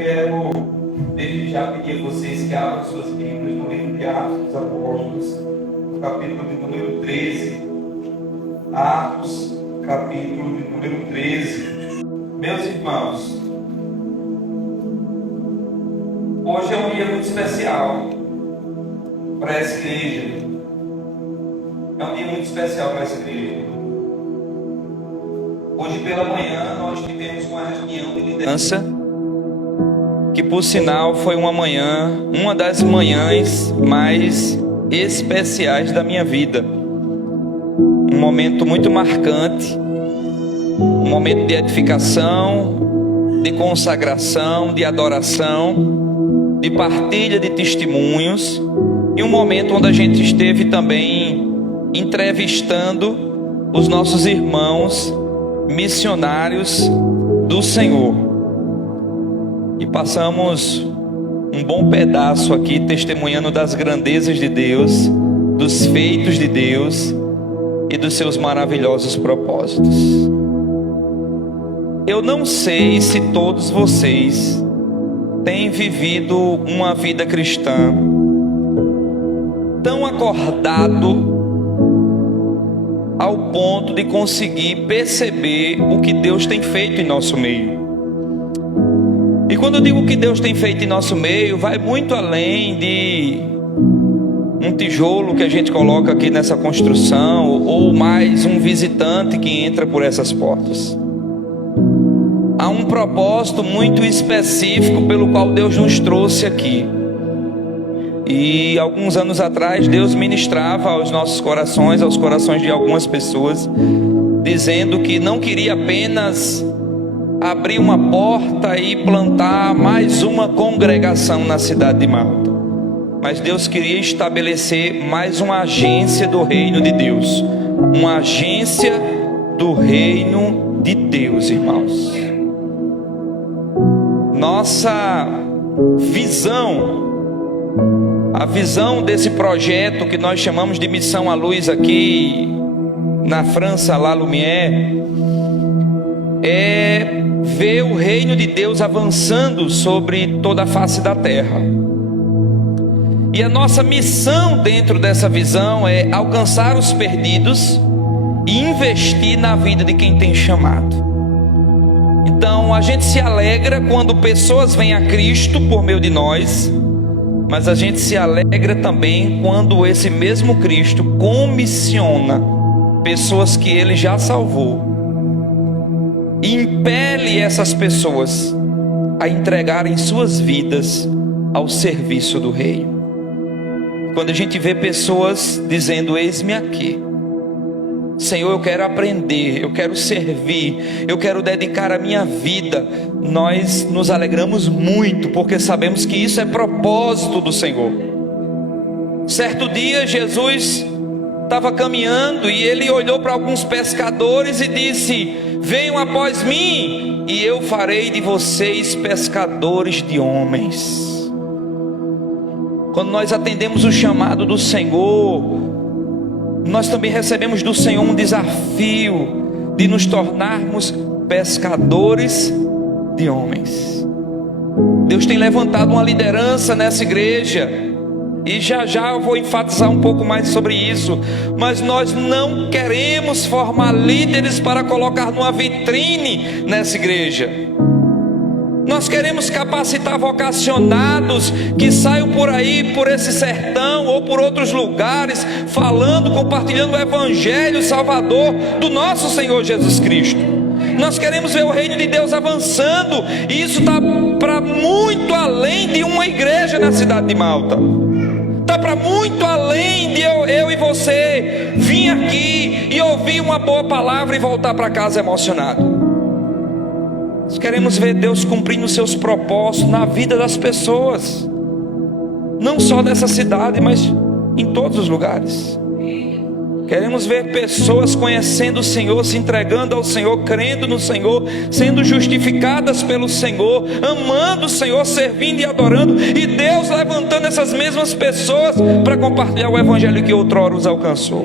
quero desde já pedir a vocês que abram suas Bíblias no livro de Atos dos Apóstolos, no capítulo de número 13. Atos, capítulo de número 13. Meus irmãos, hoje é um dia muito especial para essa igreja. É um dia muito especial para essa igreja. Hoje pela manhã nós tivemos uma reunião de liderança, que por sinal foi uma das manhãs mais especiais da minha vida. Um momento muito marcante, um momento de edificação, de consagração, de adoração, de partilha de testemunhos, e um momento onde a gente esteve também entrevistando os nossos irmãos missionários do Senhor. E passamos um bom pedaço aqui testemunhando das grandezas de Deus, dos feitos de Deus e dos seus maravilhosos propósitos. Eu não sei se todos vocês têm vivido uma vida cristã tão acordado ao ponto de conseguir perceber o que Deus tem feito em nosso meio. E quando eu digo que Deus tem feito em nosso meio, vai muito além de um tijolo que a gente coloca aqui nessa construção, ou mais um visitante que entra por essas portas. Há um propósito muito específico pelo qual Deus nos trouxe aqui. E alguns anos atrás Deus ministrava aos nossos corações, aos corações de algumas pessoas, dizendo que não queria apenas abrir uma porta e plantar mais uma congregação na cidade de Malta, mas Deus queria estabelecer mais uma agência do reino de Deus, uma agência do reino de Deus, irmãos. Nossa visão, a visão desse projeto que nós chamamos de Missão à Luz aqui na França, La Lumière, é ver o reino de Deus avançando sobre toda a face da terra. E a nossa missão dentro dessa visão é alcançar os perdidos e investir na vida de quem tem chamado. Então a gente se alegra quando pessoas vêm a Cristo por meio de nós, mas a gente se alegra também quando esse mesmo Cristo comissiona pessoas que Ele já salvou e impele essas pessoas a entregarem suas vidas ao serviço do reino. Quando a gente vê pessoas dizendo: eis-me aqui, Senhor, eu quero aprender, eu quero servir, eu quero dedicar a minha vida, nós nos alegramos muito, porque sabemos que isso é propósito do Senhor. Certo dia Jesus estava caminhando e ele olhou para alguns pescadores e disse: venham após mim e eu farei de vocês pescadores de homens. Quando nós atendemos o chamado do Senhor, nós também recebemos do Senhor um desafio de nos tornarmos pescadores de homens. Deus tem levantado uma liderança nessa igreja, e já já eu vou enfatizar um pouco mais sobre isso. Mas nós não queremos formar líderes para colocar numa vitrine nessa igreja. Nós queremos capacitar vocacionados que saiam por aí, por esse sertão ou por outros lugares, falando, compartilhando o evangelho salvador do nosso Senhor Jesus Cristo. Nós queremos ver o reino de Deus avançando, e isso está para muito além de uma igreja na cidade de Malta. Está para muito além de eu e você vir aqui e ouvir uma boa palavra e voltar para casa emocionado. Nós queremos ver Deus cumprindo os seus propósitos na vida das pessoas, não só dessa cidade, mas em todos os lugares. Queremos ver pessoas conhecendo o Senhor, se entregando ao Senhor, crendo no Senhor, sendo justificadas pelo Senhor, amando o Senhor, servindo e adorando, e Deus levantando essas mesmas pessoas para compartilhar o evangelho que outrora os alcançou.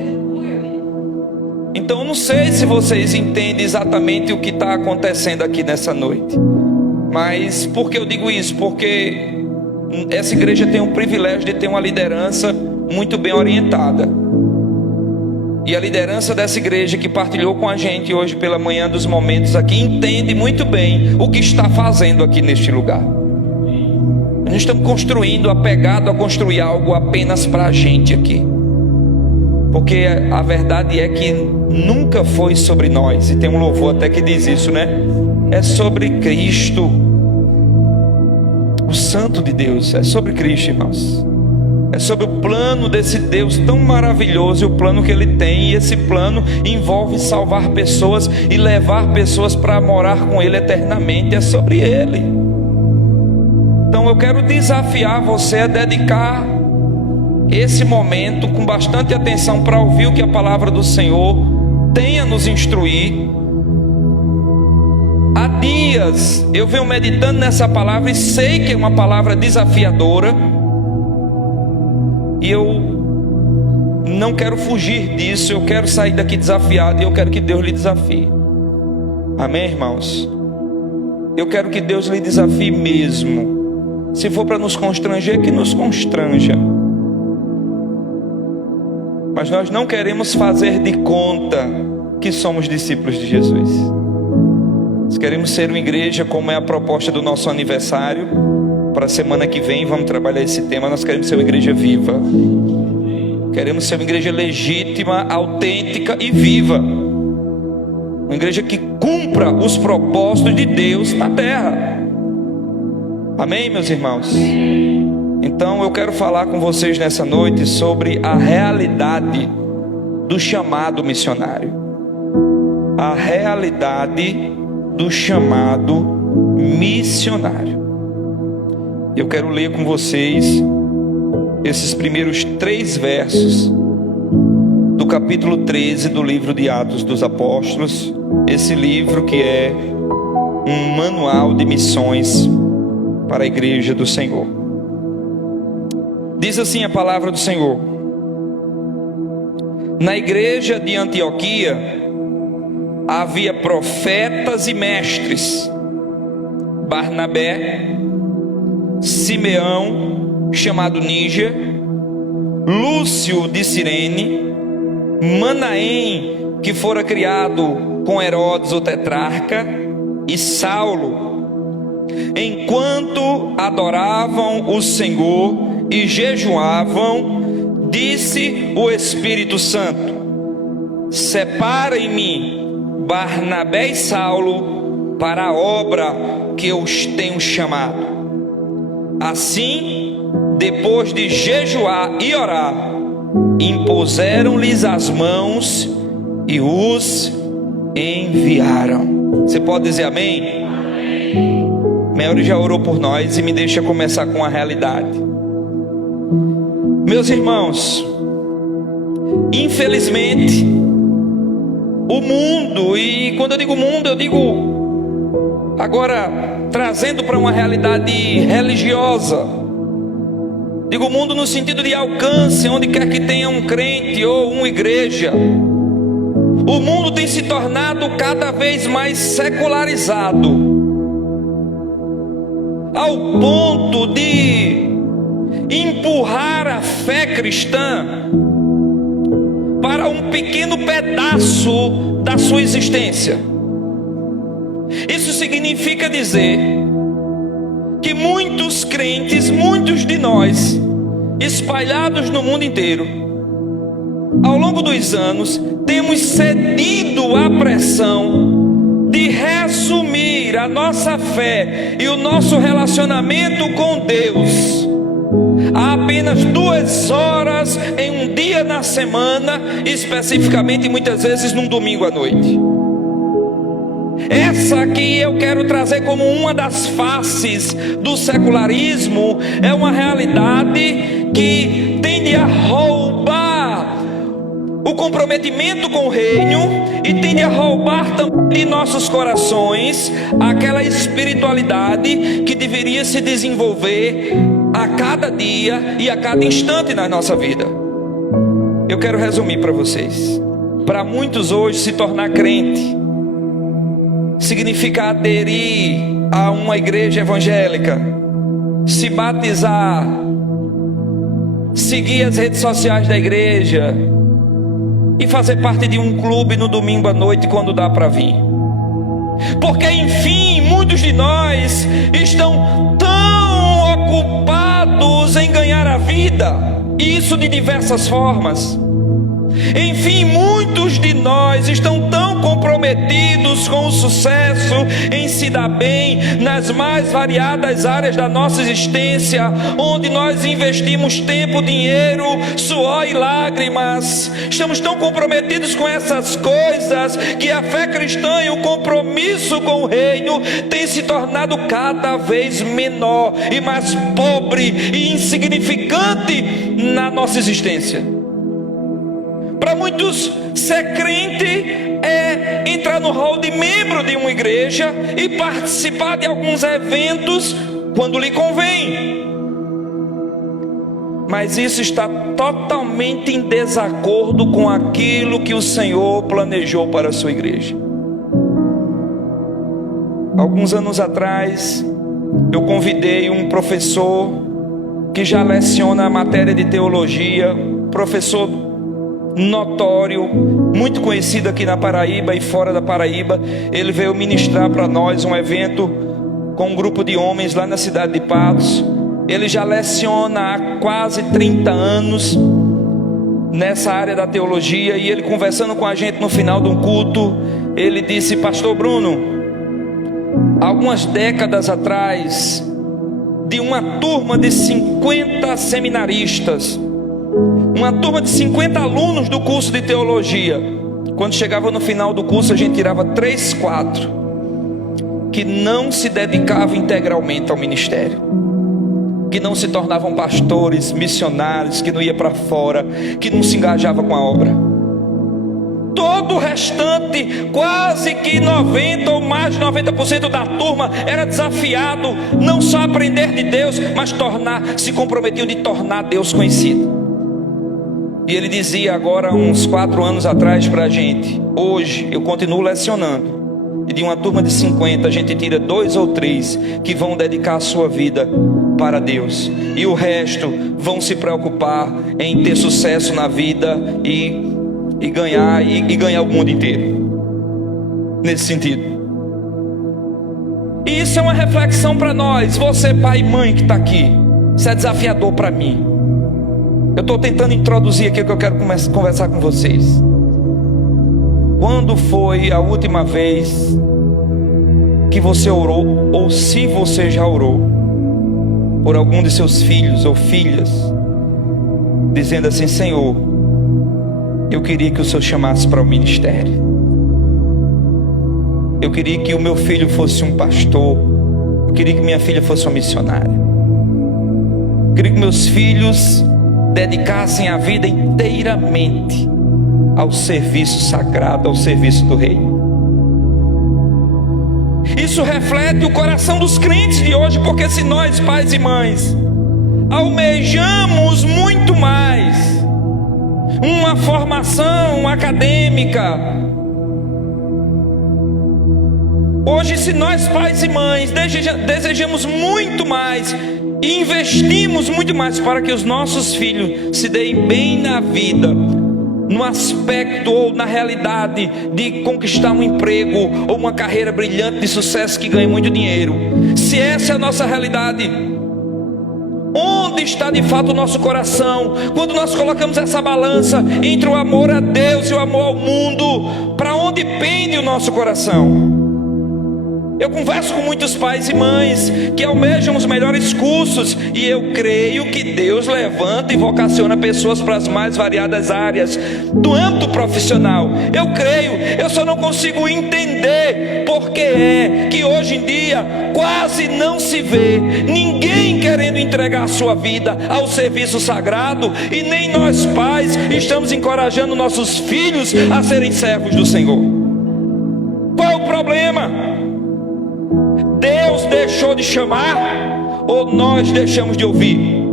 Então eu não sei se vocês entendem exatamente o que está acontecendo aqui nessa noite, Mas por que eu digo isso? Porque essa igreja tem o privilégio de ter uma liderança muito bem orientada. E a liderança dessa igreja que partilhou com a gente hoje pela manhã dos momentos aqui, entende muito bem o que está fazendo aqui neste lugar. Nós não estamos construindo, apegado a construir algo apenas para a gente aqui. Porque a verdade é que nunca foi sobre nós. E tem um louvor até que diz isso, né? É sobre Cristo, o Santo de Deus. É sobre Cristo, irmãos. É sobre o plano desse Deus tão maravilhoso e o plano que Ele tem. E esse plano envolve salvar pessoas e levar pessoas para morar com Ele eternamente. É sobre Ele. Então eu quero desafiar você a dedicar esse momento com bastante atenção para ouvir o que a palavra do Senhor tem a nos instruir. Há dias eu venho meditando nessa palavra e sei que é uma palavra desafiadora. E eu não quero fugir disso, eu quero sair daqui desafiado e eu quero que Deus lhe desafie. Amém, irmãos? Eu quero que Deus lhe desafie mesmo. Se for para nos constranger, que nos constranja. Mas nós não queremos fazer de conta que somos discípulos de Jesus. Nós queremos ser uma igreja, como é a proposta do nosso aniversário. Para a semana que vem vamos trabalhar esse tema. Nós queremos ser uma igreja viva. Queremos ser uma igreja legítima, autêntica e viva. Uma igreja que cumpra os propósitos de Deus na terra. Amém, meus irmãos? Então eu quero falar com vocês nessa noite sobre a realidade do chamado missionário. A realidade do chamado missionário. Eu quero ler com vocês esses primeiros 3 versos do capítulo 13 do livro de Atos dos Apóstolos. Esse livro que é um manual de missões para a igreja do Senhor. Diz assim a palavra do Senhor: na igreja de Antioquia havia profetas e mestres: Barnabé, Simeão, chamado Níger, Lúcio de Cirene, Manaém, que fora criado com Herodes o tetrarca, e Saulo. Enquanto adoravam o Senhor e jejuavam, disse o Espírito Santo: separem-me Barnabé e Saulo para a obra que eu os tenho chamado. Assim, depois de jejuar e orar, impuseram-lhes as mãos e os enviaram. Você pode dizer amém? Amém. Mary já orou por nós e me deixa começar com a realidade. Meus irmãos, infelizmente, o mundo, e quando eu digo mundo, eu digo agora trazendo para uma realidade religiosa, digo mundo no sentido de alcance, onde quer que tenha um crente ou uma igreja. O mundo tem se tornado cada vez mais secularizado, ao ponto de empurrar a fé cristã para um pequeno pedaço da sua existência. Isso significa dizer que muitos crentes, muitos de nós, espalhados no mundo inteiro, ao longo dos anos, temos cedido à pressão de resumir a nossa fé e o nosso relacionamento com Deus a apenas 2 horas em um dia na semana, especificamente muitas vezes num domingo à noite. Essa aqui eu quero trazer como uma das faces do secularismo. É uma realidade que tende a roubar o comprometimento com o reino e tende a roubar também de nossos corações aquela espiritualidade que deveria se desenvolver a cada dia e a cada instante na nossa vida. Eu quero resumir para vocês. Para muitos hoje, se tornar crente significa aderir a uma igreja evangélica, se batizar, seguir as redes sociais da igreja e fazer parte de um clube no domingo à noite quando dá para vir. Porque enfim, muitos de nós estão tão ocupados em ganhar a vida, e isso de diversas formas. Enfim, muitos de nós estão tão comprometidos com o sucesso, em se dar bem nas mais variadas áreas da nossa existência, onde nós investimos tempo, dinheiro, suor e lágrimas. Estamos tão comprometidos com essas coisas que a fé cristã e o compromisso com o reino tem se tornado cada vez menor e mais pobre e insignificante na nossa existência. Para muitos, ser crente é entrar no hall de membro de uma igreja e participar de alguns eventos quando lhe convém. Mas isso está totalmente em desacordo com aquilo que o Senhor planejou para a sua igreja. Alguns anos atrás, eu convidei um professor que já leciona a matéria de teologia, professor notório, muito conhecido aqui na Paraíba e fora da Paraíba. Ele veio ministrar para nós um evento com um grupo de homens lá na cidade de Patos. Ele já leciona há quase 30 anos nessa área da teologia, e ele conversando com a gente no final de um culto, ele disse: pastor Bruno, algumas décadas atrás, de uma turma de 50 seminaristas, uma turma de 50 alunos do curso de teologia, quando chegava no final do curso, a gente tirava 3, 4 que não se dedicavam integralmente ao ministério, que não se tornavam pastores, missionários, que não ia para fora, que não se engajava com a obra. Todo o restante, quase que 90 ou mais de 90% da turma, era desafiado não só a aprender de Deus, mas se comprometiam de tornar Deus conhecido. E ele dizia agora, uns 4 anos atrás para a gente: hoje eu continuo lecionando, e de uma turma de 50 a gente tira 2 ou 3 que vão dedicar a sua vida para Deus, e o resto vão se preocupar em ter sucesso na vida e ganhar o mundo inteiro, nesse sentido. E isso é uma reflexão para nós. Você, pai e mãe que está aqui, isso é desafiador para mim. Eu estou tentando introduzir aqui o que eu quero conversar com vocês. Quando foi a última vez que você orou, ou se você já orou, por algum de seus filhos ou filhas, dizendo assim: Senhor, eu queria que o Senhor chamasse para o ministério, eu queria que o meu filho fosse um pastor, eu queria que minha filha fosse uma missionária, eu queria que meus filhos dedicassem a vida inteiramente ao serviço sagrado, ao serviço do reino. Isso reflete o coração dos crentes de hoje, porque se nós, pais e mães, almejamos muito mais uma formação acadêmica, hoje, se nós, pais e mães, desejamos muito mais e investimos muito mais para que os nossos filhos se deem bem na vida, no aspecto ou na realidade de conquistar um emprego ou uma carreira brilhante de sucesso que ganhe muito dinheiro, se essa é a nossa realidade, onde está de fato o nosso coração? Quando nós colocamos essa balança entre o amor a Deus e o amor ao mundo, para onde pende o nosso coração? Eu converso com muitos pais e mães que almejam os melhores cursos, e eu creio que Deus levanta e vocaciona pessoas para as mais variadas áreas do âmbito profissional. Eu creio, eu só não consigo entender por que é que hoje em dia quase não se vê ninguém querendo entregar a sua vida ao serviço sagrado, e nem nós pais estamos encorajando nossos filhos a serem servos do Senhor. Qual é o problema? Deus deixou de chamar ou nós deixamos de ouvir?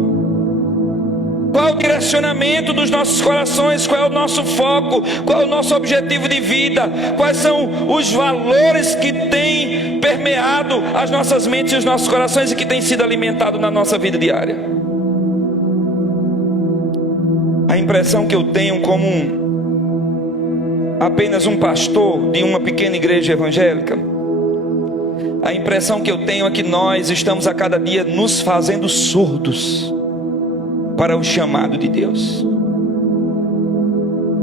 Qual é o direcionamento dos nossos corações? Qual é o nosso foco? Qual é o nosso objetivo de vida? Quais são os valores que têm permeado as nossas mentes e os nossos corações e que tem sido alimentado na nossa vida diária. A impressão que eu tenho como apenas um pastor de uma pequena igreja evangélica, a impressão que eu tenho é que nós estamos a cada dia nos fazendo surdos para o chamado de Deus.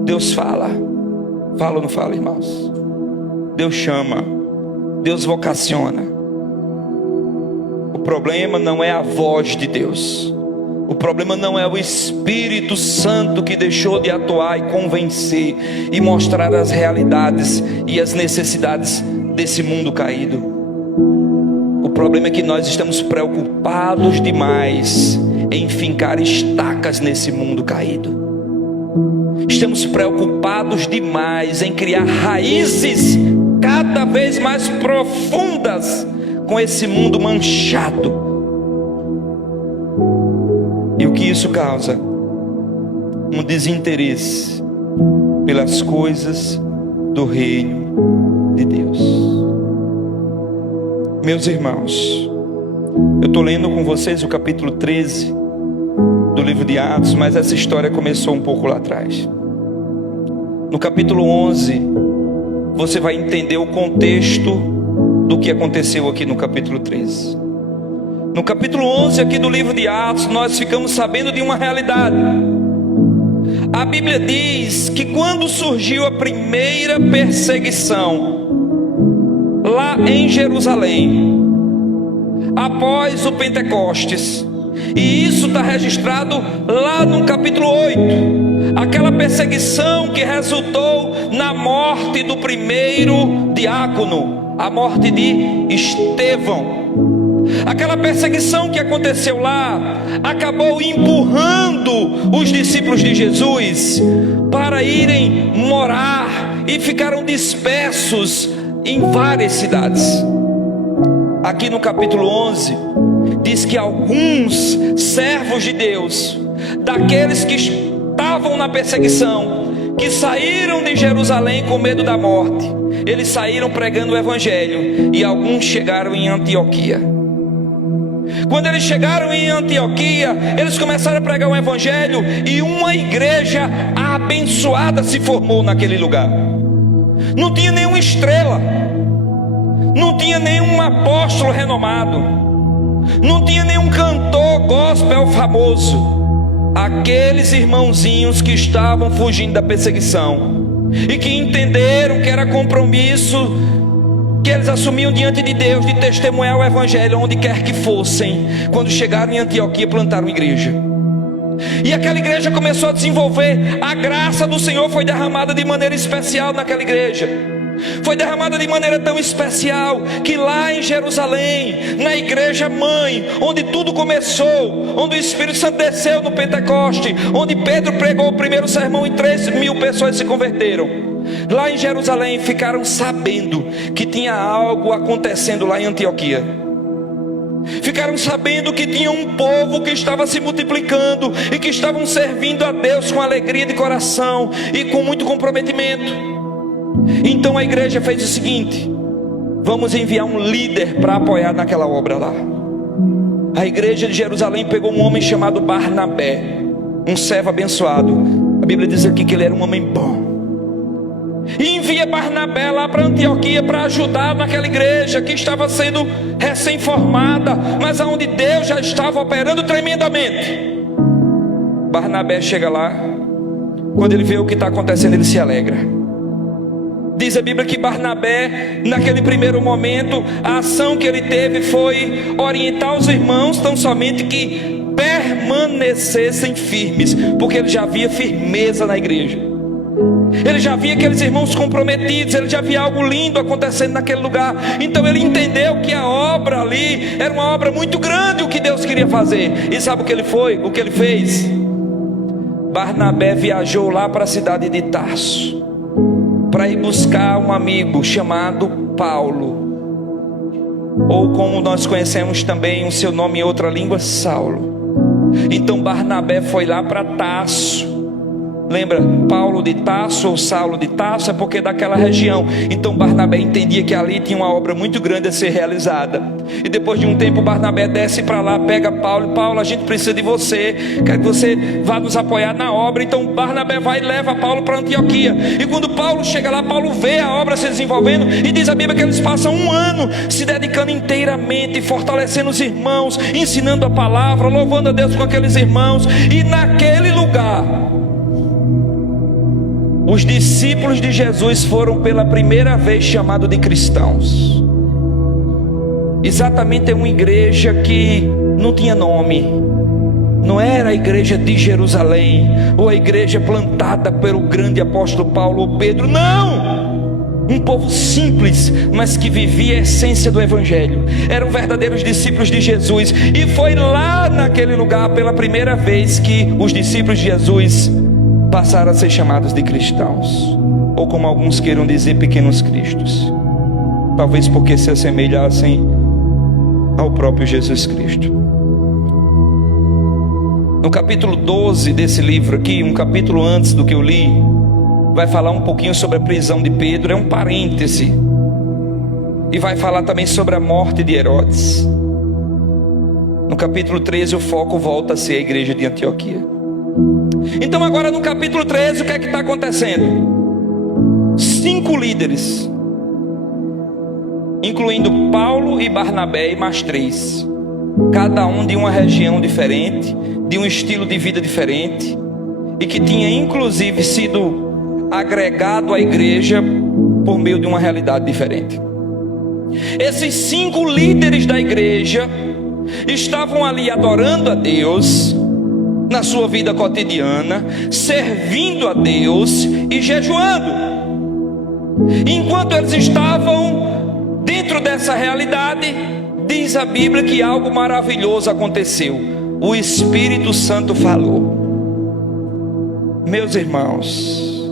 Deus fala ou não fala, irmãos? Deus chama, Deus vocaciona. O problema não é a voz de Deus. O problema não é o Espírito Santo que deixou de atuar e convencer e mostrar as realidades e as necessidades desse mundo caído. O problema é que nós estamos preocupados demais em fincar estacas nesse mundo caído. Estamos preocupados demais em criar raízes cada vez mais profundas com esse mundo manchado. E o que isso causa? Um desinteresse pelas coisas do reino de Deus. Meus irmãos, eu estou lendo com vocês o capítulo 13 do livro de Atos, mas essa história começou um pouco lá atrás. No capítulo 11, você vai entender o contexto do que aconteceu aqui no capítulo 13. No capítulo 11 aqui do livro de Atos, nós ficamos sabendo de uma realidade. A Bíblia diz que quando surgiu a primeira perseguição lá em Jerusalém, após o Pentecostes, e isso está registrado lá no capítulo 8, aquela perseguição que resultou na morte do primeiro diácono, a morte de Estevão. Aquela perseguição que aconteceu lá acabou empurrando os discípulos de Jesus para irem morar e ficaram dispersos em várias cidades. Aqui no capítulo 11 diz que alguns servos de Deus, daqueles que estavam na perseguição, que saíram de Jerusalém com medo da morte, eles saíram pregando o evangelho, e alguns chegaram em Antioquia. Quando eles chegaram em Antioquia, eles começaram a pregar o evangelho, e uma igreja abençoada se formou naquele lugar. Não tinha nenhuma estrela, não tinha nenhum apóstolo renomado, não tinha nenhum cantor gospel famoso. Aqueles irmãozinhos que estavam fugindo da perseguição e que entenderam que era compromisso que eles assumiam diante de Deus de testemunhar o evangelho onde quer que fossem, quando chegaram em Antioquia, plantaram igreja. E aquela igreja começou a desenvolver. A graça do Senhor foi derramada de maneira especial naquela igreja. Foi derramada de maneira tão especial que lá em Jerusalém, na igreja mãe, onde tudo começou, onde o Espírito Santo desceu no Pentecoste, onde Pedro pregou o primeiro sermão e 3.000 pessoas se converteram, lá em Jerusalém ficaram sabendo que tinha algo acontecendo lá em Antioquia. Ficaram sabendo que tinha um povo que estava se multiplicando e que estavam servindo a Deus com alegria de coração e com muito comprometimento. Então a igreja fez o seguinte: vamos enviar um líder para apoiar naquela obra lá. A igreja de Jerusalém pegou um homem chamado Barnabé, um servo abençoado. A Bíblia diz aqui que ele era um homem bom, e envia Barnabé lá para Antioquia para ajudar naquela igreja que estava sendo recém-formada, mas aonde Deus já estava operando tremendamente. Barnabé chega lá, quando ele vê o que está acontecendo, ele se alegra. Diz a Bíblia que Barnabé, naquele primeiro momento, a ação que ele teve foi orientar os irmãos tão somente que permanecessem firmes, porque ele já havia firmeza na igreja. Ele já via aqueles irmãos comprometidos, ele já via algo lindo acontecendo naquele lugar. Então ele entendeu que a obra ali era uma obra muito grande, o que Deus queria fazer. E sabe o que ele fez? Barnabé viajou lá para a cidade de Tarso para ir buscar um amigo chamado Paulo, ou como nós conhecemos também o seu nome em outra língua, Saulo. Então Barnabé foi lá para Tarso Lembra, Paulo de Tarso ou Saulo de Tarso é porque é daquela região. Então Barnabé entendia que ali tinha uma obra muito grande a ser realizada. E depois de um tempo Barnabé desce para lá, pega Paulo. Paulo, a gente precisa de você, quero que você vá nos apoiar na obra. Então Barnabé vai e leva Paulo para Antioquia. E quando Paulo chega lá, Paulo vê a obra se desenvolvendo. E diz a Bíblia que eles passam um ano se dedicando inteiramente, fortalecendo os irmãos, ensinando a palavra, louvando a Deus com aqueles irmãos. E naquele lugar, os discípulos de Jesus foram pela primeira vez chamados de cristãos. Exatamente, é uma igreja que não tinha nome. Não era a igreja de Jerusalém, ou a igreja plantada pelo grande apóstolo Paulo ou Pedro. Não! Um povo simples, mas que vivia a essência do evangelho. Eram verdadeiros discípulos de Jesus. E foi lá naquele lugar pela primeira vez que os discípulos de Jesus passaram a ser chamados de cristãos, ou como alguns queiram dizer, pequenos cristos, talvez porque se assemelhassem ao próprio Jesus Cristo. No capítulo 12 desse livro aqui, um capítulo antes do que eu li, vai falar um pouquinho sobre a prisão de Pedro, é um parêntese, e vai falar também sobre a morte de Herodes. No capítulo 13 o foco volta a ser a igreja de Antioquia. Então agora no capítulo 13, o que é que está acontecendo? 5 líderes, incluindo Paulo e Barnabé e mais 3, cada um de uma região diferente, de um estilo de vida diferente, e que tinha inclusive sido agregado à igreja por meio de uma realidade diferente. Esses 5 líderes da igreja estavam ali adorando a Deus na sua vida cotidiana, servindo a Deus e jejuando. Enquanto eles estavam dentro dessa realidade, diz a Bíblia que algo maravilhoso aconteceu. O Espírito Santo falou. Meus irmãos,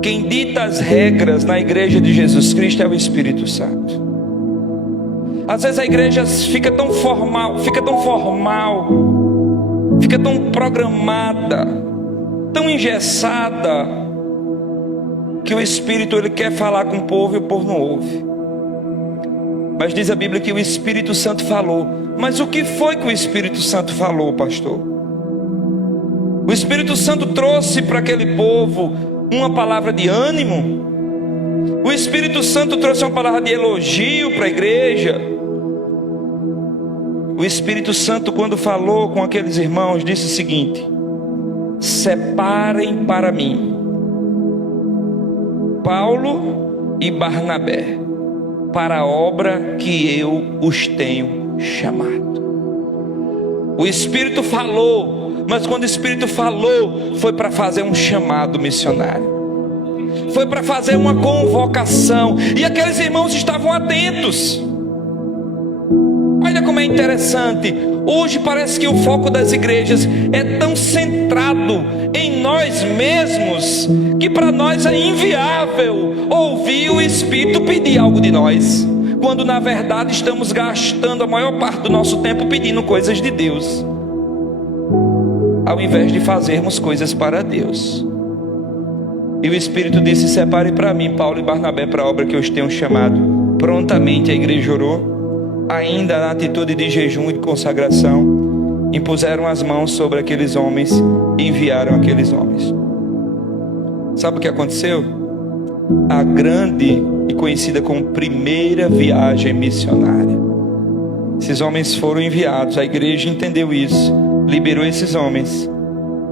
quem dita as regras na igreja de Jesus Cristo é o Espírito Santo. Às vezes a igreja fica tão formal, fica tão programada, tão engessada, que o Espírito ele quer falar com o povo e o povo não ouve. Mas diz a Bíblia que o Espírito Santo falou. Mas o que foi que o Espírito Santo falou, pastor? O Espírito Santo trouxe para aquele povo uma palavra de ânimo. O Espírito Santo trouxe uma palavra de elogio para a igreja. O Espírito Santo, quando falou com aqueles irmãos, disse o seguinte: separem para mim Paulo e Barnabé para a obra que eu os tenho chamado. O Espírito falou, mas quando o Espírito falou, foi para fazer um chamado missionário, foi para fazer uma convocação, e aqueles irmãos estavam atentos. Olha como é interessante. Hoje parece que o foco das igrejas é tão centrado em nós mesmos, que para nós é inviável ouvir o Espírito pedir algo de nós, quando na verdade estamos gastando a maior parte do nosso tempo pedindo coisas de Deus, ao invés de fazermos coisas para Deus. E o Espírito disse: separe para mim Paulo e Barnabé para a obra que eu os tenho chamado. Prontamente a igreja orou, ainda na atitude de jejum e de consagração, impuseram as mãos sobre aqueles homens e enviaram aqueles homens. Sabe o que aconteceu? A grande e conhecida como primeira viagem missionária. Esses homens foram enviados, a igreja entendeu isso, liberou esses homens.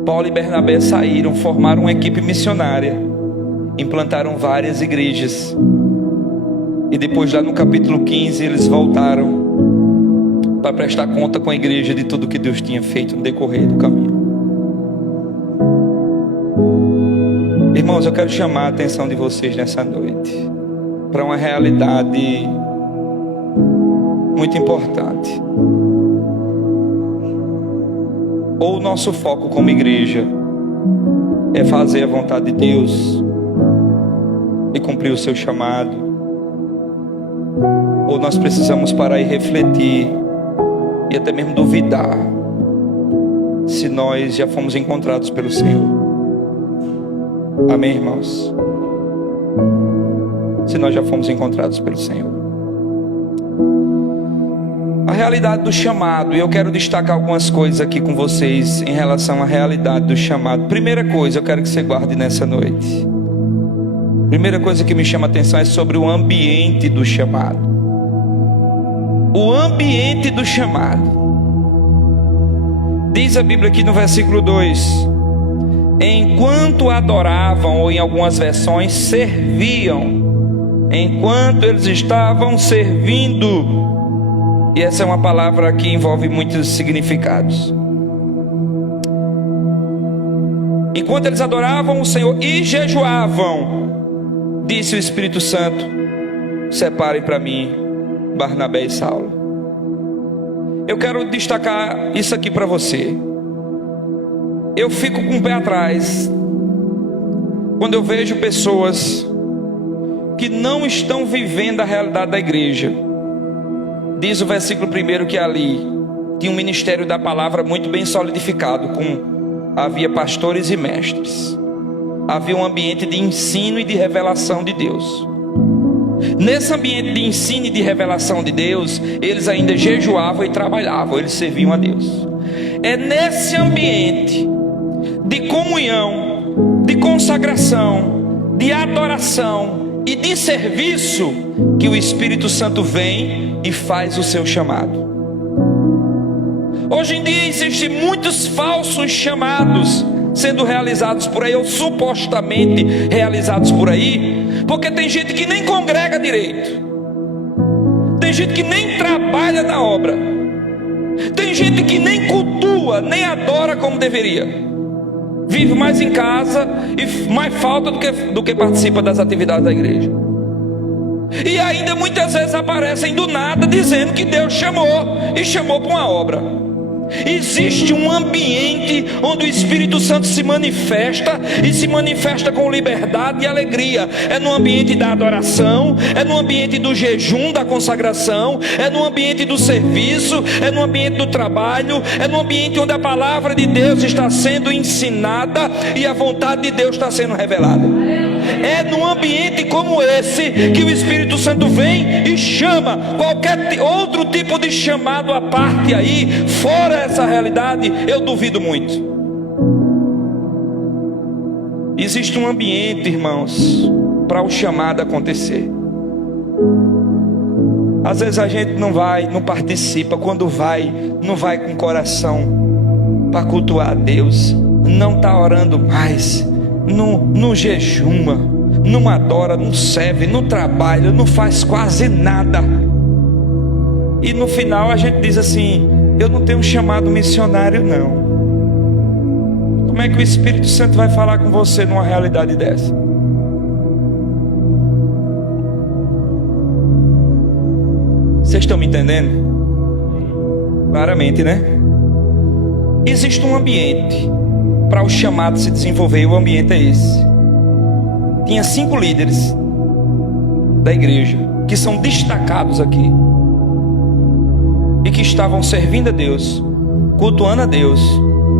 Paulo e Barnabé saíram, formaram uma equipe missionária, implantaram várias igrejas. E depois, lá no capítulo 15, eles voltaram para prestar conta com a igreja de tudo que Deus tinha feito no decorrer do caminho. Irmãos, eu quero chamar a atenção de vocês nessa noite para uma realidade muito importante. Ou o nosso foco como igreja é fazer a vontade de Deus e cumprir o seu chamado, ou nós precisamos parar e refletir e até mesmo duvidar se nós já fomos encontrados pelo Senhor. Amém, irmãos? Se nós já fomos encontrados pelo Senhor. A realidade do chamado, e eu quero destacar algumas coisas aqui com vocês em relação à realidade do chamado. Primeira coisa, eu quero que você guarde nessa noite. Primeira coisa que me chama a atenção é sobre o ambiente do chamado. O ambiente do chamado. Diz a Bíblia aqui no versículo 2: enquanto adoravam, ou em algumas versões, serviam. Enquanto eles estavam servindo. E essa é uma palavra que envolve muitos significados. Enquanto eles adoravam o Senhor e jejuavam, disse o Espírito Santo: separem para mim Barnabé e Saulo. Eu quero destacar isso aqui para você. Eu fico com o pé atrás quando eu vejo pessoas que não estão vivendo a realidade da igreja. Diz o versículo 1 que ali tinha um ministério da palavra muito bem solidificado, havia pastores e mestres. Havia um ambiente de ensino e de revelação de Deus. Nesse ambiente de ensino e de revelação de Deus, eles ainda jejuavam e trabalhavam, eles serviam a Deus. É nesse ambiente de comunhão, de consagração, de adoração e de serviço que o Espírito Santo vem e faz o seu chamado. Hoje em dia existem muitos falsos chamados sendo realizados por aí, ou supostamente realizados por aí, porque tem gente que nem congrega direito, tem gente que nem trabalha na obra, tem gente que nem cultua, nem adora como deveria, vive mais em casa e mais falta do que participa das atividades da igreja. E ainda muitas vezes aparecem do nada dizendo que Deus chamou e chamou para uma obra. Existe um ambiente onde o Espírito Santo se manifesta, e se manifesta com liberdade e alegria. É no ambiente da adoração, é no ambiente do jejum, da consagração, é no ambiente do serviço, é no ambiente do trabalho, é no ambiente onde a palavra de Deus está sendo ensinada e a vontade de Deus está sendo revelada. É num ambiente como esse que o Espírito Santo vem e chama. Qualquer outro tipo de chamado à parte aí, fora essa realidade, eu duvido muito. Existe um ambiente, irmãos, para o chamado acontecer. Às vezes a gente não participa. Quando vai, não vai com coração para cultuar a Deus, não está orando mais, não jejuma, não adora, não serve, não trabalha, não faz quase nada. E no final a gente diz assim: eu não tenho um chamado missionário não. Como é que o Espírito Santo vai falar com você numa realidade dessa? Vocês estão me entendendo? Claramente, né? Existe um ambiente para o chamado se desenvolver, e o ambiente é esse. Tinha 5 líderes da igreja que são destacados aqui e que estavam servindo a Deus, cultuando a Deus,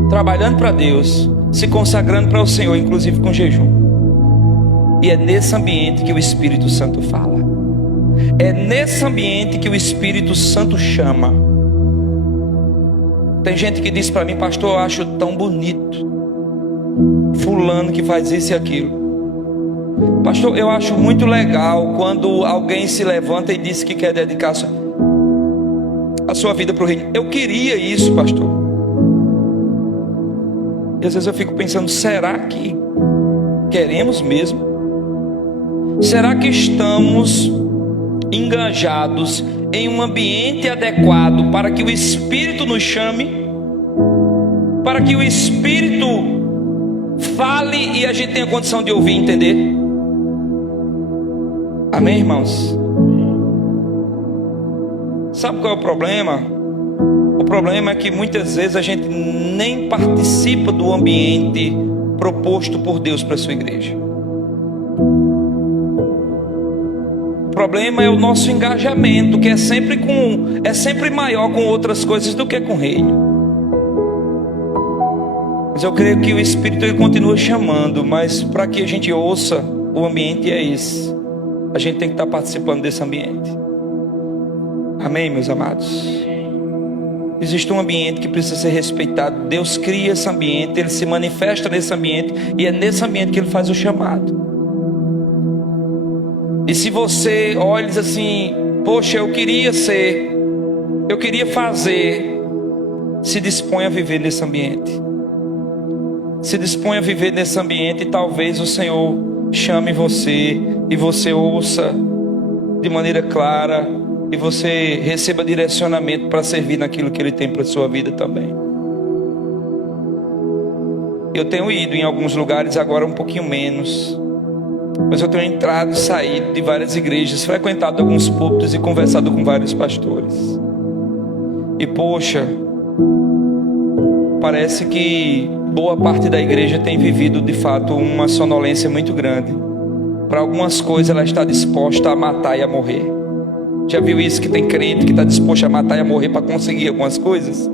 trabalhando para Deus, se consagrando para o Senhor, inclusive com jejum. E é nesse ambiente que o Espírito Santo fala. É nesse ambiente que o Espírito Santo chama. Tem gente que diz para mim: pastor, eu acho tão bonito fulano que faz isso e aquilo. Pastor, eu acho muito legal quando alguém se levanta e diz que quer dedicar a sua vida para o reino. Eu queria isso, pastor. E às vezes eu fico pensando: será que queremos mesmo? Será que estamos engajados em um ambiente adequado para que o Espírito nos chame, para que o Espírito fale e a gente tenha condição de ouvir e entender? Amém, irmãos? Sabe qual é o problema? O problema é que muitas vezes a gente nem participa do ambiente proposto por Deus para a sua igreja. O problema é o nosso engajamento, que é sempre maior com outras coisas do que com o reino. Mas eu creio que o Espírito ele continua chamando, mas para que a gente ouça, o ambiente é esse. A gente tem que estar participando desse ambiente. Amém, meus amados? Existe um ambiente que precisa ser respeitado. Deus cria esse ambiente, Ele se manifesta nesse ambiente, e é nesse ambiente que Ele faz o chamado. E se você olha e diz assim: poxa, eu queria ser, eu queria fazer, se dispõe a viver nesse ambiente. Se dispõe a viver nesse ambiente, e talvez o Senhor chame você, e você ouça de maneira clara, e você receba direcionamento para servir naquilo que Ele tem para a sua vida também. Eu tenho ido em alguns lugares agora um pouquinho menos, mas eu tenho entrado e saído de várias igrejas, frequentado alguns púlpitos e conversado com vários pastores. E poxa, parece que boa parte da igreja tem vivido de fato uma sonolência muito grande. Para algumas coisas ela está disposta a matar e a morrer. Já viu isso? Que tem crente que está disposto a matar e a morrer para conseguir algumas coisas,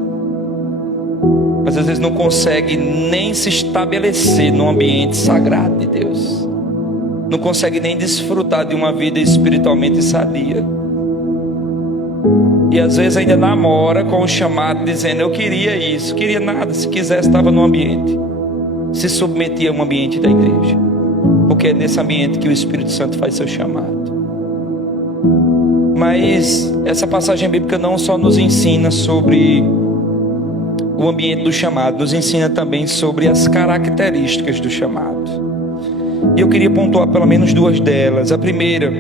mas às vezes não consegue nem se estabelecer no ambiente sagrado de Deus, não consegue nem desfrutar de uma vida espiritualmente sadia, e às vezes ainda namora com o chamado, dizendo: eu queria isso, queria nada, se quisesse estava no ambiente, se submetia a um ambiente da igreja, porque é nesse ambiente que o Espírito Santo faz seu chamado. Mas essa passagem bíblica não só nos ensina sobre o ambiente do chamado, nos ensina também sobre as características do chamado. E eu queria pontuar pelo menos duas delas. A primeira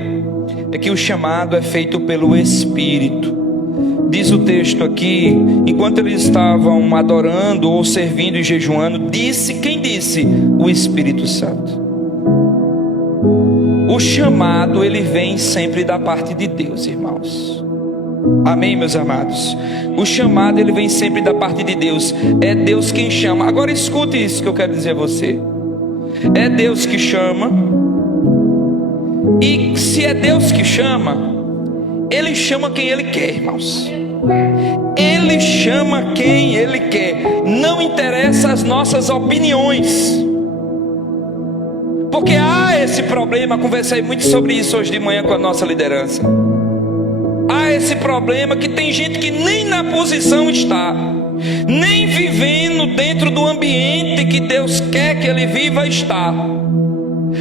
é que o chamado é feito pelo Espírito. Diz o texto aqui: enquanto eles estavam adorando ou servindo e jejuando, quem disse? O Espírito Santo. O chamado, ele vem sempre da parte de Deus, irmãos. Amém, meus amados? O chamado, ele vem sempre da parte de Deus. É Deus quem chama. Agora escute isso que eu quero dizer a você. É Deus que chama. E se é Deus que chama, Ele chama quem Ele quer, irmãos. Ele chama quem Ele quer. Não interessa as nossas opiniões. Porque há esse problema, conversei muito sobre isso hoje de manhã com a nossa liderança. Há esse problema que tem gente que nem na posição está, nem vivendo dentro do ambiente que Deus quer que ele viva está,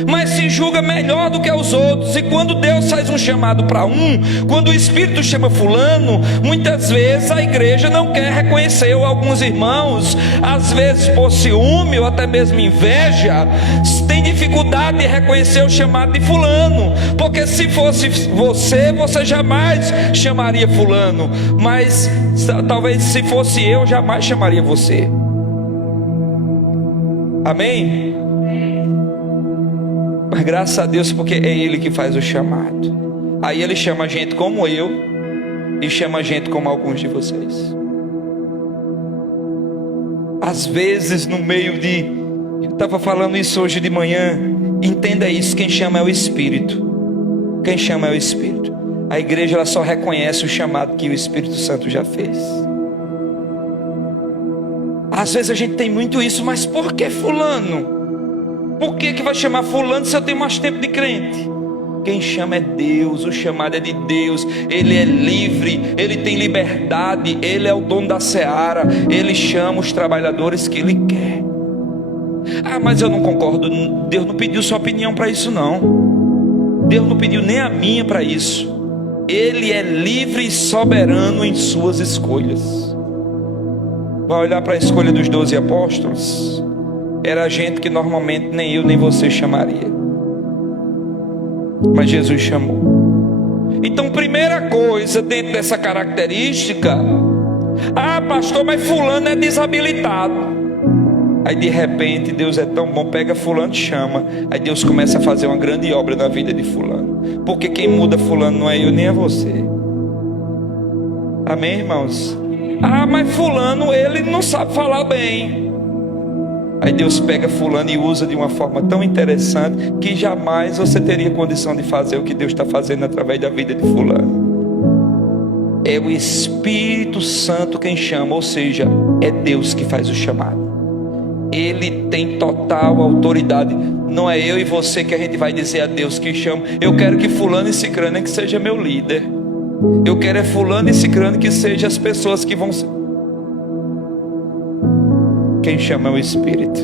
mas se julga melhor do que os outros. E quando Deus faz um chamado para quando o Espírito chama fulano, muitas vezes a igreja não quer reconhecer, ou alguns irmãos, às vezes por ciúme ou até mesmo inveja, tem dificuldade de reconhecer o chamado de fulano, porque se fosse você jamais chamaria fulano, mas talvez se fosse eu, jamais chamaria você. Amém? Mas graças a Deus, porque é Ele que faz o chamado. Aí Ele chama gente como eu, e chama gente como alguns de vocês. Às vezes no meio de... Eu estava falando isso hoje de manhã. Entenda isso, quem chama é o Espírito. Quem chama é o Espírito. A igreja ela só reconhece o chamado que o Espírito Santo já fez. Às vezes a gente tem muito isso, mas por que fulano? Por que vai chamar fulano se eu tenho mais tempo de crente? Quem chama é Deus, o chamado é de Deus. Ele é livre, Ele tem liberdade, Ele é o dono da seara. Ele chama os trabalhadores que Ele quer. Ah, mas eu não concordo. Deus não pediu sua opinião para isso não. Deus não pediu nem a minha para isso. Ele é livre e soberano em suas escolhas. Vai olhar para a escolha dos 12 apóstolos. Era gente que normalmente nem eu nem você chamaria, mas Jesus chamou. Então, primeira coisa dentro dessa característica: ah, pastor, mas fulano é desabilitado. Aí de repente Deus é tão bom, pega fulano e chama. Aí Deus começa a fazer uma grande obra na vida de fulano, porque quem muda fulano não é eu nem é você. Amém, irmãos? Ah, mas fulano, ele não sabe falar bem. Aí Deus pega fulano e usa de uma forma tão interessante que jamais você teria condição de fazer o que Deus está fazendo através da vida de fulano. É o Espírito Santo quem chama, ou seja, é Deus que faz o chamado. Ele tem total autoridade. Não é eu e você que a gente vai dizer a Deus que chama: eu quero que fulano e cicrano que seja meu líder. Eu quero é fulano e cicrano que seja as pessoas que vão ser. Quem chama é o Espírito.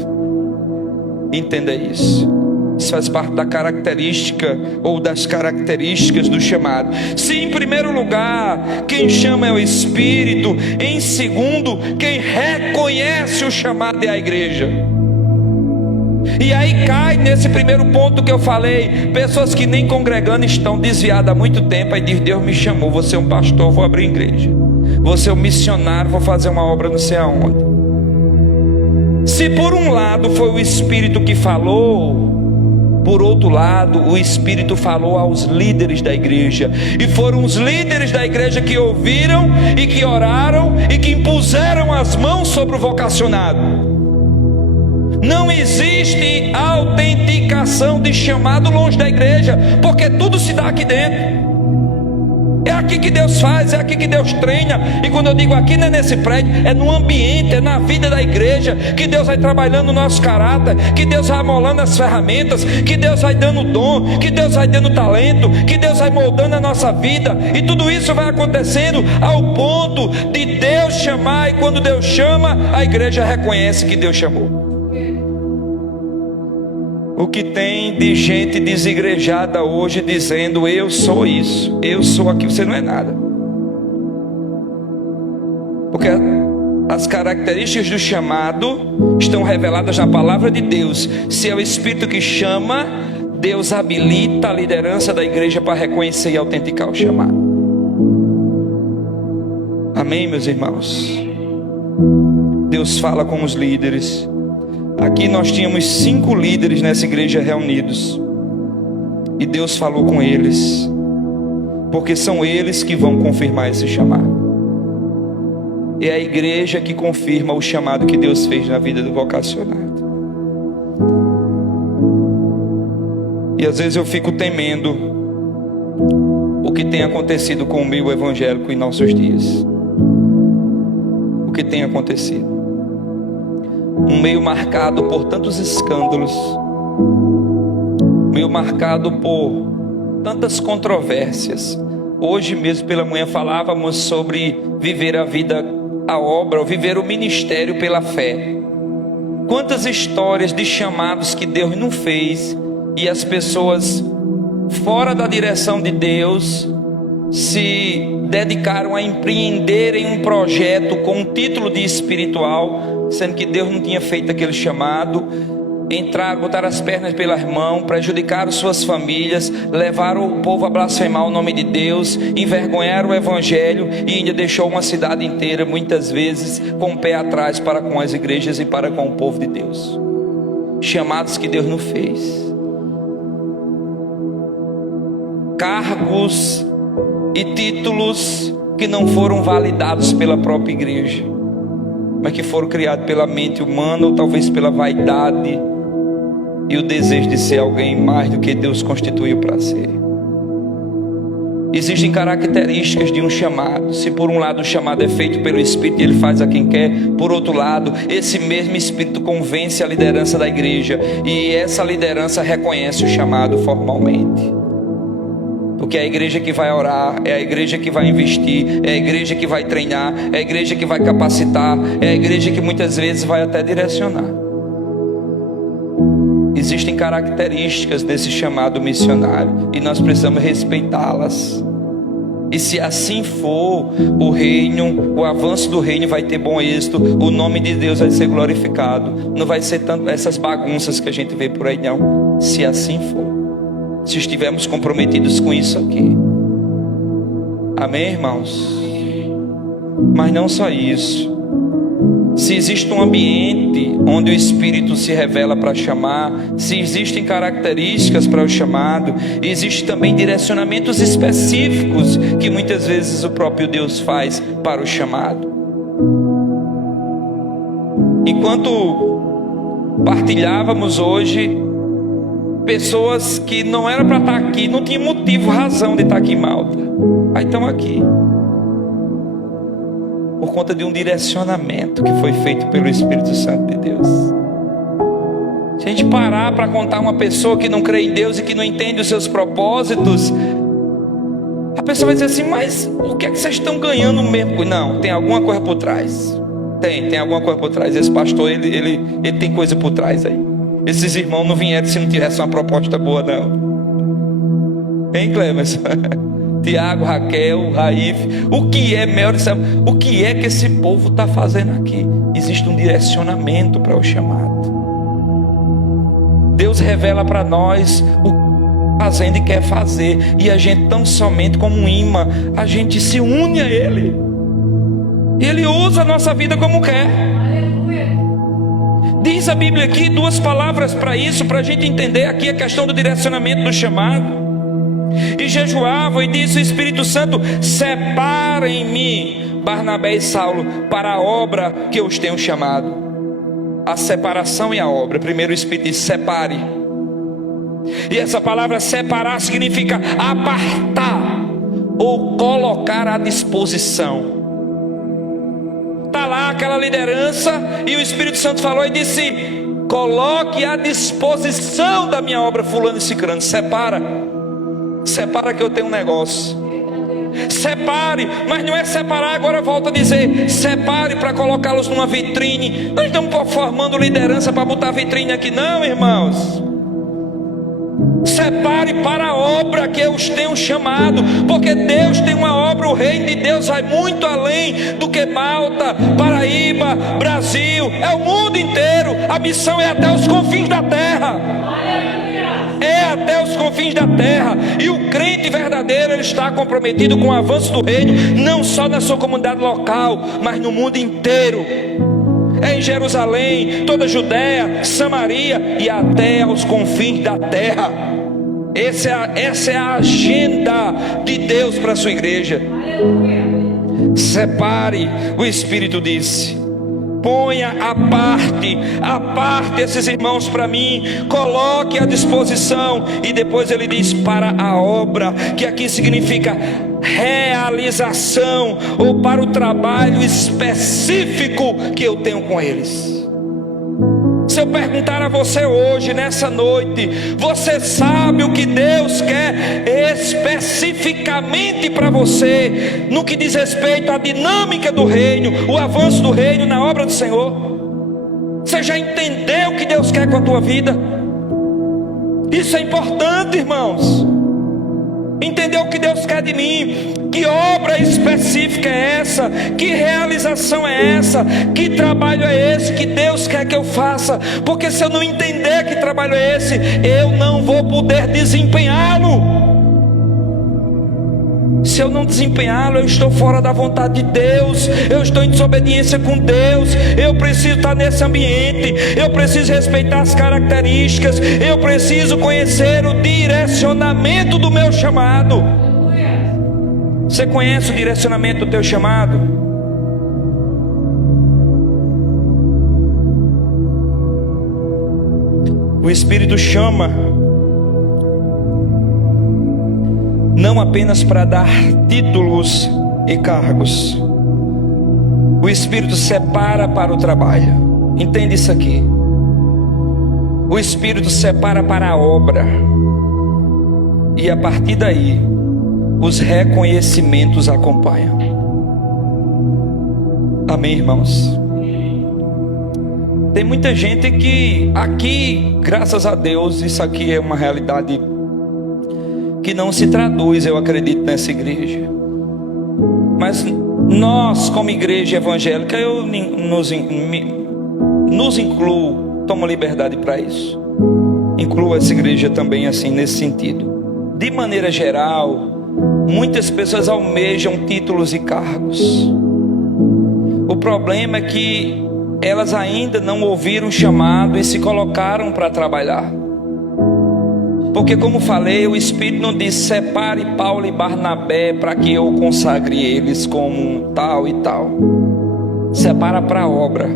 Entenda isso. Isso faz parte da característica ou das características do chamado. Se em primeiro lugar quem chama é o Espírito, em segundo quem reconhece o chamado é a igreja. E aí cai nesse primeiro ponto que eu falei: pessoas que nem congregando estão desviadas há muito tempo. Aí diz: Deus me chamou, vou ser um pastor, vou abrir igreja, vou ser um missionário, vou fazer uma obra não sei aonde. Se por um lado foi o Espírito que falou, por outro lado, o Espírito falou aos líderes da igreja. E foram os líderes da igreja que ouviram e que oraram e que impuseram as mãos sobre o vocacionado. Não existe autenticação de chamado longe da igreja, porque tudo se dá aqui dentro. É aqui que Deus faz, é aqui que Deus treina. E quando eu digo aqui, não é nesse prédio, é no ambiente, é na vida da igreja que Deus vai trabalhando o nosso caráter, que Deus vai amolando as ferramentas, que Deus vai dando dom, que Deus vai dando talento, que Deus vai moldando a nossa vida. E tudo isso vai acontecendo ao ponto de Deus chamar. E quando Deus chama, a igreja reconhece que Deus chamou. O que tem de gente desigrejada hoje dizendo: eu sou isso, eu sou aquilo. Você não é nada. Porque as características do chamado estão reveladas na palavra de Deus. Se é o Espírito que chama, Deus habilita a liderança da igreja para reconhecer e autenticar o chamado. Amém, meus irmãos? Deus fala com os líderes. Aqui nós tínhamos 5 líderes nessa igreja reunidos, e Deus falou com eles, porque são eles que vão confirmar esse chamado. É a igreja que confirma o chamado que Deus fez na vida do vocacionado. E às vezes eu fico temendo o que tem acontecido com o meio evangélico em nossos dias. O que tem acontecido? Um meio marcado por tantos escândalos, meio marcado por tantas controvérsias. Hoje mesmo pela manhã falávamos sobre viver a vida, a obra, ou viver o ministério pela fé. Quantas histórias de chamados que Deus não fez, e as pessoas fora da direção de Deus se dedicaram a empreenderem um projeto com um título de espiritual, sendo que Deus não tinha feito aquele chamado. Entraram, botaram as pernas pelas mãos, prejudicaram suas famílias, levaram o povo a blasfemar o nome de Deus, envergonharam o evangelho, e ainda deixou uma cidade inteira, muitas vezes, com o pé atrás para com as igrejas e para com o povo de Deus. Chamados que Deus não fez. Cargos e títulos que não foram validados pela própria igreja, mas que foram criados pela mente humana, ou talvez pela vaidade e o desejo de ser alguém mais do que Deus constituiu para ser. Existem características de um chamado. Se por um lado o chamado é feito pelo Espírito e ele faz a quem quer, por outro lado, esse mesmo Espírito convence a liderança da igreja, e essa liderança reconhece o chamado formalmente. Porque é a igreja que vai orar, é a igreja que vai investir, é a igreja que vai treinar, é a igreja que vai capacitar, é a igreja que muitas vezes vai até direcionar. Existem características desse chamado missionário, e nós precisamos respeitá-las. E se assim for, o reino, o avanço do reino vai ter bom êxito, o nome de Deus vai ser glorificado. Não vai ser tanto essas bagunças que a gente vê por aí, não. Se assim for, se estivermos comprometidos com isso aqui. Amém, irmãos? Mas não só isso. Se existe um ambiente onde o Espírito se revela para chamar, se existem características para o chamado, existem também direcionamentos específicos que muitas vezes o próprio Deus faz para o chamado. Enquanto partilhávamos hoje, pessoas que não era para estar aqui, não tinha motivo, razão de estar aqui em Malta, aí estão aqui por conta de um direcionamento que foi feito pelo Espírito Santo de Deus. Se a gente parar para contar uma pessoa que não crê em Deus e que não entende os seus propósitos, a pessoa vai dizer assim: mas o que é que vocês estão ganhando mesmo? Não, tem alguma coisa por trás. Tem alguma coisa por trás. Esse pastor, ele tem coisa por trás aí. Esses irmãos não vieram se não tivesse uma proposta boa, não. Hein, Clemas? Tiago, Raquel, Raif. O que é, Mel? O que é que esse povo está fazendo aqui? Existe um direcionamento para o chamado. Deus revela para nós o que fazendo e quer fazer, e a gente tão somente como um imã, a gente se une a Ele, e Ele usa a nossa vida como quer. Diz a Bíblia aqui duas palavras para isso, para a gente entender aqui a questão do direcionamento do chamado. E jejuavam, e disse o Espírito Santo: separem-me Barnabé e Saulo para a obra que eu os tenho chamado. A separação e a obra. Primeiro o Espírito diz: separe. E essa palavra separar significa apartar ou colocar à disposição. Está lá aquela liderança, e o Espírito Santo falou e disse: coloque à disposição da minha obra fulano e cicrano. Separa que eu tenho um negócio. Separe, mas não é separar, agora volta a dizer: separe para colocá-los numa vitrine. Nós estamos formando liderança para botar vitrine aqui, não, irmãos. Separe para a obra que eu os tenho chamado, porque Deus tem uma obra. O reino de Deus vai muito além do que Malta, Paraíba, Brasil, é o mundo inteiro. A missão é até os confins da terra. É até os confins da terra. E o crente verdadeiro, ele está comprometido com o avanço do reino, não só na sua comunidade local, mas no mundo inteiro. É em Jerusalém, toda a Judéia, Samaria e até aos confins da terra. Essa é a agenda de Deus para a sua igreja. Separe, o Espírito disse. Ponha à parte esses irmãos para mim, coloque à disposição. E depois ele diz: para a obra, que aqui significa realização, ou para o trabalho específico que eu tenho com eles. Se eu perguntar a você hoje, nessa noite, você sabe o que Deus quer especificamente para você, no que diz respeito à dinâmica do reino, o avanço do reino na obra do Senhor? Você já entendeu o que Deus quer com a tua vida? Isso é importante, irmãos. Entender o que Deus quer de mim. Que obra específica é essa? Que realização é essa? Que trabalho é esse que Deus quer que eu faça? Porque se eu não entender que trabalho é esse, eu não vou poder desempenhá-lo. Se eu não desempenhá-lo, eu estou fora da vontade de Deus. Eu estou em desobediência com Deus. Eu preciso estar nesse ambiente. Eu preciso respeitar as características. Eu preciso conhecer o direcionamento do meu chamado. Você conhece o direcionamento do teu chamado? O Espírito chama não apenas para dar títulos e cargos. O Espírito separa para o trabalho. Entende isso aqui? O Espírito separa para a obra. E a partir daí, os reconhecimentos acompanham. Amém, irmãos? Tem muita gente que aqui, graças a Deus, isso aqui é uma realidade que não se traduz, eu acredito, nessa igreja. Mas nós, como igreja evangélica, eu nos incluo, tomo liberdade para isso. Incluo essa igreja também assim, nesse sentido. De maneira geral, muitas pessoas almejam títulos e cargos. O problema é que elas ainda não ouviram o chamado e se colocaram para trabalhar. Porque, como falei, o Espírito não diz: separe Paulo e Barnabé para que eu consagre eles como tal e tal. Separa para a obra.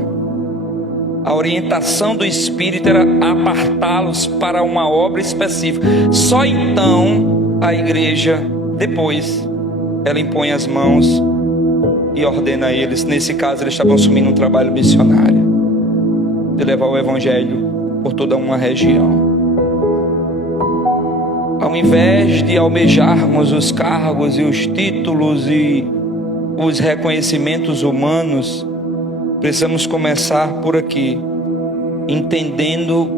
A orientação do Espírito era apartá-los para uma obra específica. Só então a igreja, depois, ela impõe as mãos e ordena a eles. Nesse caso, eles estavam assumindo um trabalho missionário de levar o evangelho por toda uma região. Ao invés de almejarmos os cargos e os títulos e os reconhecimentos humanos, precisamos começar por aqui, entendendo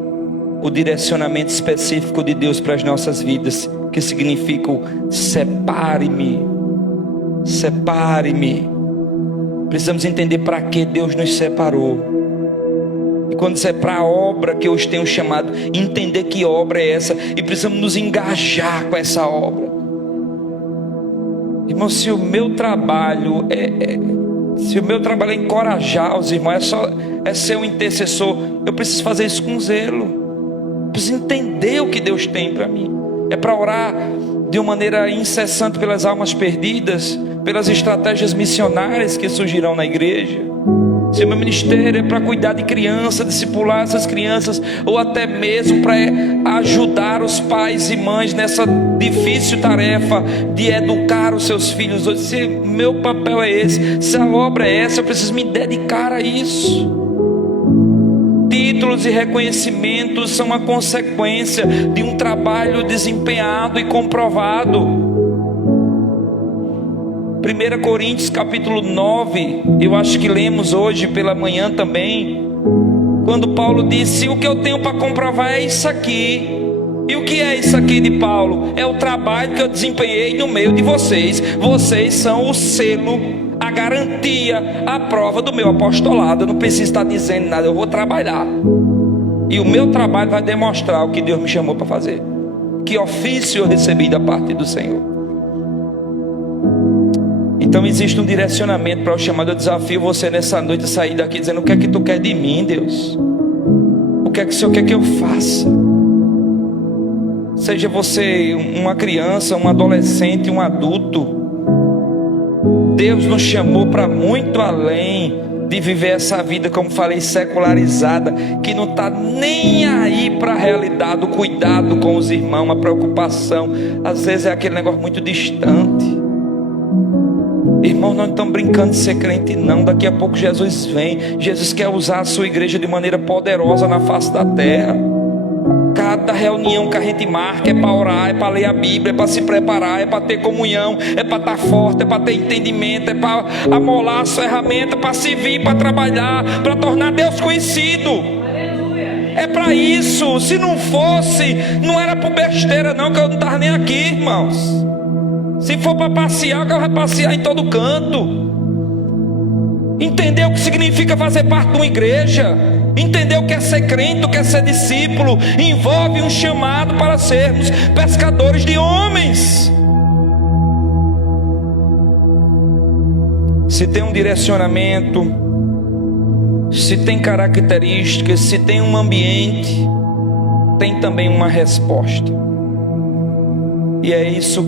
o direcionamento específico de Deus para as nossas vidas, que significa separe-me, separe-me. Precisamos entender para que Deus nos separou. E quando isso é para a obra que eu os tenho chamado, entender que obra é essa, e precisamos nos engajar com essa obra. Irmão, se o meu trabalho é encorajar os irmãos, é ser um intercessor, eu preciso fazer isso com zelo. Eu preciso entender o que Deus tem para mim. É para orar de uma maneira incessante pelas almas perdidas, pelas estratégias missionárias que surgirão na igreja. Se o meu ministério é para cuidar de crianças, discipular essas crianças, ou até mesmo para ajudar os pais e mães nessa difícil tarefa de educar os seus filhos, se meu papel é esse, se a obra é essa, eu preciso me dedicar a isso. Títulos e reconhecimentos são uma consequência de um trabalho desempenhado e comprovado. 1 Coríntios capítulo 9, eu acho que lemos hoje pela manhã também, quando Paulo disse: o que eu tenho para comprovar é isso aqui. E o que é isso aqui de Paulo? É o trabalho que eu desempenhei no meio de vocês. Vocês são o selo, a garantia, a prova do meu apostolado. Eu não preciso estar dizendo nada, eu vou trabalhar. E o meu trabalho vai demonstrar o que Deus me chamou para fazer. Que ofício eu recebi da parte do Senhor. Então existe um direcionamento para o chamado. Eu desafio você nessa noite a sair daqui dizendo: o que é que tu quer de mim, Deus? O que é que o Senhor quer que eu faça? Seja você uma criança, um adolescente, um adulto, Deus nos chamou para muito além de viver essa vida, como falei, secularizada, que não está nem aí para a realidade, o cuidado com os irmãos, a preocupação. Às vezes é aquele negócio muito distante. Irmãos, não estamos brincando de ser crente não. Daqui a pouco Jesus vem. Jesus quer usar a sua igreja de maneira poderosa na face da terra. Cada reunião que a gente marca é para orar, é para ler a Bíblia, é para se preparar, é para ter comunhão, é para estar forte, é para ter entendimento, é para amolar as ferramentas, para servir, para trabalhar, para tornar Deus conhecido. É para isso. Se não fosse, não era por besteira não, que eu não estava nem aqui, irmãos. Se for para passear, que eu vou passear em todo canto. Entender o que significa fazer parte de uma igreja, entender o que é ser crente, o que é ser discípulo, envolve um chamado para sermos pescadores de homens. Se tem um direcionamento, se tem características, se tem um ambiente, tem também uma resposta. E é isso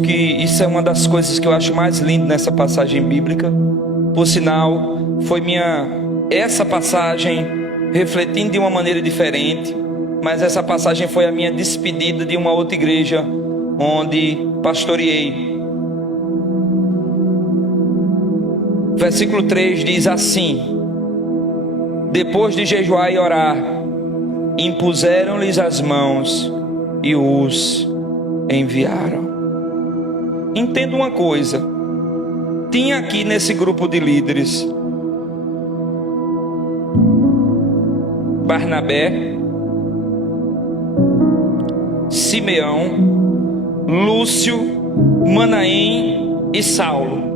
é uma das coisas que eu acho mais lindo nessa passagem bíblica. Por sinal, foi essa passagem, refletindo de uma maneira diferente, mas essa passagem foi a minha despedida de uma outra igreja onde pastoreei. Versículo 3 diz assim: depois de jejuar e orar, impuseram-lhes as mãos e os enviaram. Entenda uma coisa: tinha aqui nesse grupo de líderes Barnabé, Simeão, Lúcio, Manaém e Saulo.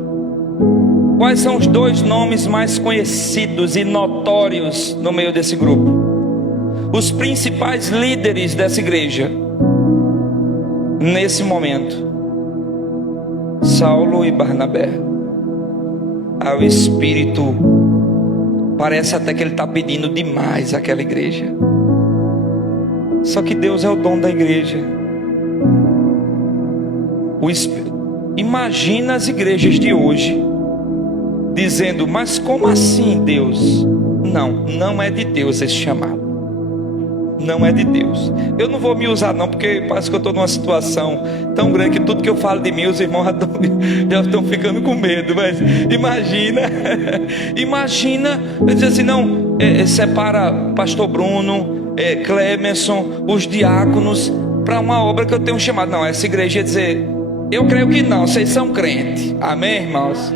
Quais são os dois nomes mais conhecidos e notórios no meio desse grupo? Os principais líderes dessa igreja nesse momento: Saulo e Barnabé. O Espírito parece até que ele está pedindo demais àquela igreja. Só que Deus é o dono da igreja. Imagina as igrejas de hoje dizendo: mas como assim, Deus? Não é de Deus esse chamado. Não é de Deus. Eu não vou me usar não, porque parece que eu estou numa situação tão grande que tudo que eu falo de mim, os irmãos já estão ficando com medo. Mas imagina, eu dizer assim: não, separa pastor Bruno, Clemerson, os diáconos, para uma obra que eu tenho chamado. Não, essa igreja ia dizer: eu creio que não, vocês são crentes. Amém, irmãos?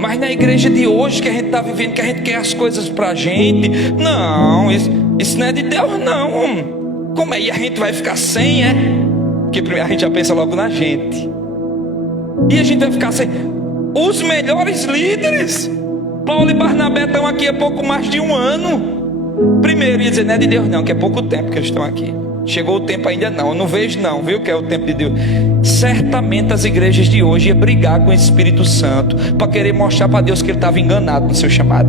Mas na igreja de hoje que a gente está vivendo, que a gente quer as coisas para a gente, não, isso não é de Deus não. Como é? E a gente vai ficar sem, é? Porque primeiro a gente já pensa logo na gente. E a gente vai ficar sem os melhores líderes. Paulo e Barnabé estão aqui há pouco mais de um ano. Primeiro ia dizer: não é de Deus não, que é pouco tempo que eles estão aqui. Chegou o tempo ainda não, eu não vejo não, viu que é o tempo de Deus. Certamente as igrejas de hoje iam brigar com o Espírito Santo para querer mostrar para Deus que ele estava enganado no seu chamado.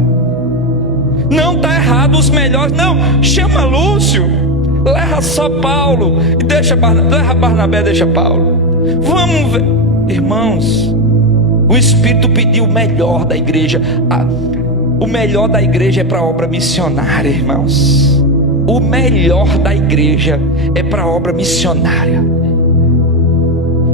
Não está errado os melhores, não, chama Lúcio, leva só Paulo e deixa Barnabé, deixa Paulo. Vamos ver, irmãos, o Espírito pediu o melhor da igreja. O melhor da igreja é para a obra missionária, irmãos. O melhor da igreja é para a obra missionária.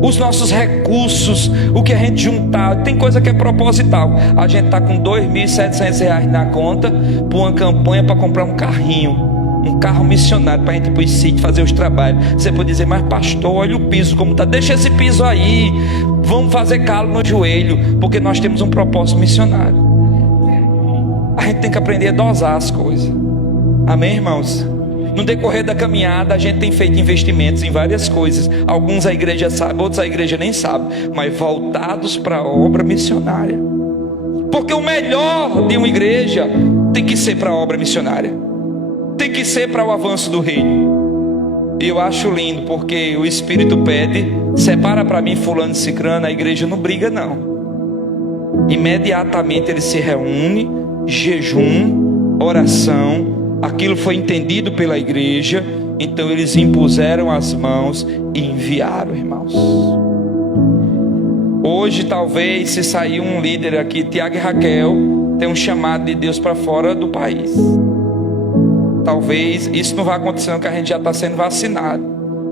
Os nossos recursos, o que a gente juntar, tem coisa que é proposital. A gente está com R$2.700 na conta para uma campanha para comprar um carrinho, um carro missionário para a gente ir para o sítio fazer os trabalhos. Você pode dizer: mas pastor, olha o piso como está. Deixa esse piso aí, vamos fazer calo no joelho, porque nós temos um propósito missionário. A gente tem que aprender a dosar as coisas. Amém, irmãos? No decorrer da caminhada a gente tem feito investimentos em várias coisas. Alguns a igreja sabe, outros a igreja nem sabe, mas voltados para a obra missionária. Porque o melhor de uma igreja tem que ser para a obra missionária, tem que ser para o avanço do reino. E eu acho lindo, porque o Espírito pede: separa para mim fulano e cicrano. A igreja não briga não. Imediatamente ele se reúne, jejum, oração. Aquilo foi entendido pela igreja, então eles impuseram as mãos e enviaram, irmãos. Hoje talvez, se sair um líder aqui, Tiago e Raquel, tem um chamado de Deus para fora do país. Talvez isso não vai acontecer, porque a gente já está sendo vacinado.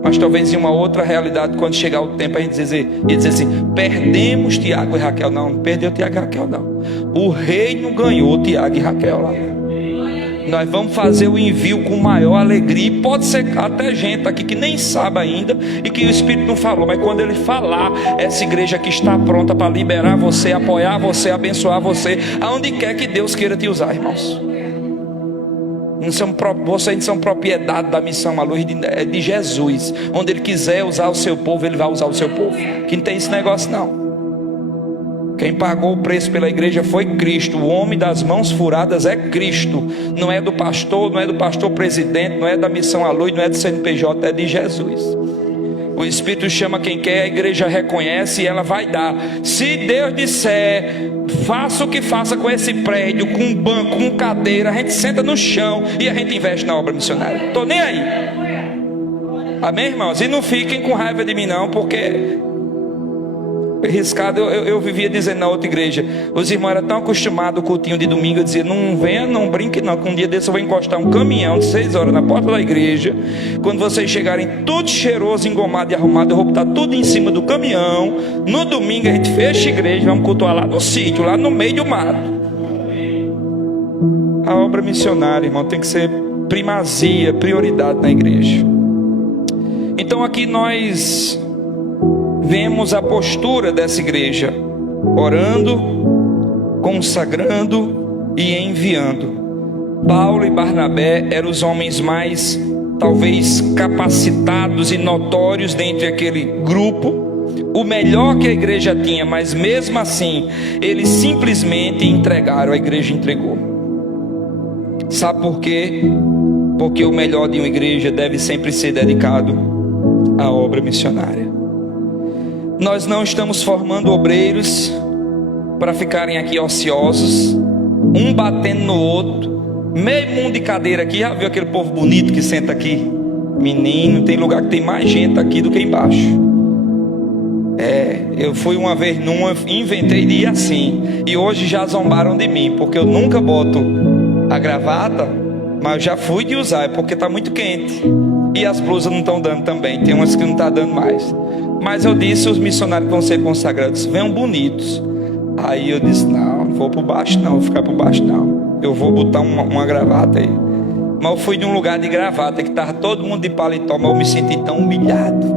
Mas talvez em uma outra realidade, quando chegar o tempo, a gente ia dizer assim: perdemos Tiago e Raquel. Não perdeu Tiago e Raquel não. O reino ganhou Tiago e Raquel lá. Nós vamos fazer o envio com maior alegria. E pode ser até gente aqui que nem sabe ainda e que o Espírito não falou, mas quando ele falar, essa igreja aqui está pronta para liberar você, apoiar você, abençoar você, aonde quer que Deus queira te usar, irmãos. Vocês são propriedade da missão à luz de Jesus. Onde ele quiser usar o seu povo, ele vai usar o seu povo. Que não tem esse negócio não. Quem pagou o preço pela igreja foi Cristo. O homem das mãos furadas é Cristo. Não é do pastor, não é do pastor presidente, não é da missão à luz, não é do CNPJ, é de Jesus. O Espírito chama quem quer, a igreja reconhece e ela vai dar. Se Deus disser: faça o que faça com esse prédio, com um banco, com cadeira, a gente senta no chão e a gente investe na obra missionária. Estou nem aí. Amém, irmãos? E não fiquem com raiva de mim não, porque arriscado. Eu vivia dizendo na outra igreja, os irmãos eram tão acostumados ao cultinho de domingo. Eu dizia: não venha, não brinque não, que um dia desse eu vou encostar um caminhão de 6 horas na porta da igreja. Quando vocês chegarem tudo cheiroso, engomado e arrumado, eu vou botar tudo em cima do caminhão. No domingo a gente fecha a igreja, vamos cultuar lá no sítio, lá no meio do mato. A obra missionária, irmão, tem que ser primazia, prioridade na igreja. Então aqui nós vemos a postura dessa igreja: orando, consagrando e enviando. Paulo e Barnabé eram os homens mais, talvez, capacitados e notórios dentre aquele grupo. O melhor que a igreja tinha, mas mesmo assim, eles simplesmente entregaram, a igreja entregou. Sabe por quê? Porque o melhor de uma igreja deve sempre ser dedicado à obra missionária. Nós não estamos formando obreiros para ficarem aqui ociosos, um batendo no outro, meio mundo de cadeira aqui. Já viu aquele povo bonito que senta aqui? Menino, tem lugar que tem mais gente aqui do que embaixo. Eu fui uma vez numa, inventei de ir assim, e hoje já zombaram de mim, porque eu nunca boto a gravata, mas eu já fui de usar, porque está muito quente, e as blusas não estão dando também, tem umas que não estão dando mais. Mas eu disse: os missionários que vão ser consagrados, venham bonitos. Aí eu disse: não vou por baixo não, vou ficar por baixo não, eu vou botar uma gravata aí. Mas eu fui de um lugar de gravata que estava todo mundo de paletó, mas eu me senti tão humilhado.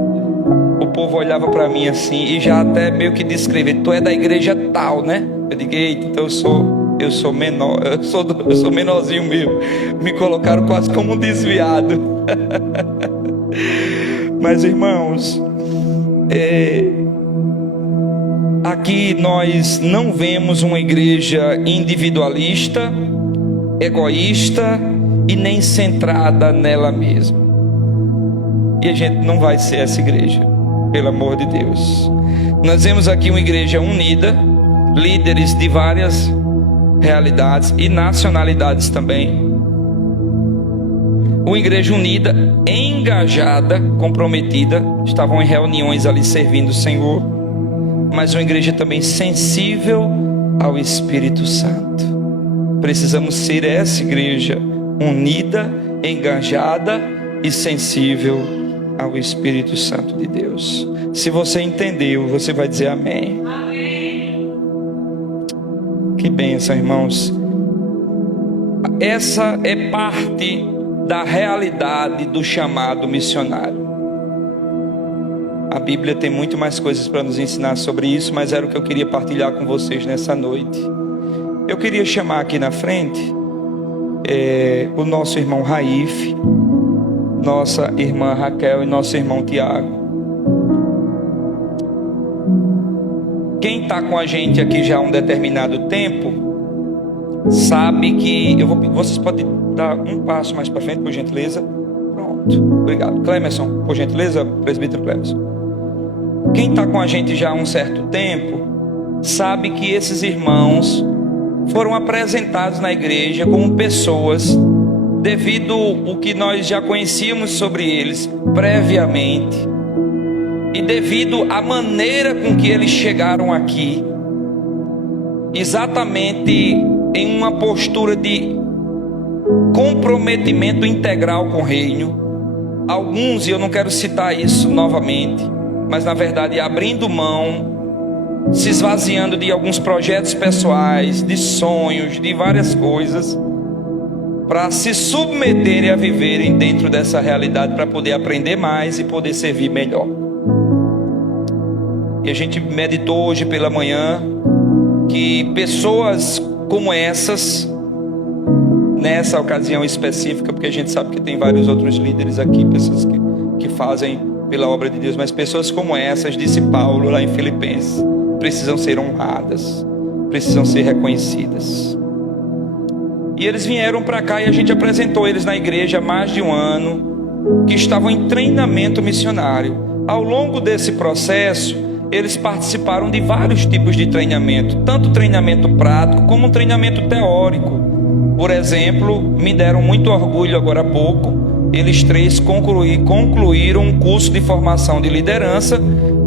O povo olhava para mim assim e já até meio que descrever: tu é da igreja tal, né? Eu digo: eita, então eu sou menor, eu sou menorzinho mesmo. Me colocaram quase como um desviado. Mas irmãos, aqui nós não vemos uma igreja individualista, egoísta e nem centrada nela mesma. E a gente não vai ser essa igreja, pelo amor de Deus. Nós vemos aqui uma igreja unida, líderes de várias realidades e nacionalidades também. Uma igreja unida, engajada, comprometida, estavam em reuniões ali servindo o Senhor, mas uma igreja também sensível ao Espírito Santo. Precisamos ser essa igreja unida, engajada e sensível ao Espírito Santo de Deus. Se você entendeu, você vai dizer amém. Amém. Que bênção, irmãos. Essa é parte da realidade do chamado missionário. A Bíblia tem muito mais coisas para nos ensinar sobre isso, mas era o que eu queria partilhar com vocês nessa noite. Eu queria chamar aqui na frente o nosso irmão Raif, nossa irmã Raquel e nosso irmão Tiago. Quem está com a gente aqui já há um determinado tempo sabe que vocês podem dar um passo mais para frente, por gentileza. Pronto, obrigado. Clemerson, por gentileza, presbítero Clemerson. Quem está com a gente já há um certo tempo sabe que esses irmãos foram apresentados na igreja como pessoas, devido ao que nós já conhecíamos sobre eles previamente, e devido à maneira com que eles chegaram aqui, exatamente em uma postura de comprometimento integral com o reino. Alguns, e eu não quero citar isso novamente, mas na verdade abrindo mão, se esvaziando de alguns projetos pessoais, de sonhos, de várias coisas, para se submeterem a viverem dentro dessa realidade, para poder aprender mais e poder servir melhor. E a gente meditou hoje pela manhã que pessoas como essas, nessa ocasião específica, porque a gente sabe que tem vários outros líderes aqui, pessoas que fazem pela obra de Deus, mas pessoas como essas, disse Paulo lá em Filipenses, precisam ser honradas, precisam ser reconhecidas. E eles vieram para cá e a gente apresentou eles na igreja há mais de um ano, que estavam em treinamento missionário. Ao longo desse processo, eles participaram de vários tipos de treinamento, tanto treinamento prático como um treinamento teórico. Por exemplo, me deram muito orgulho agora há pouco, eles três concluíram um curso de formação de liderança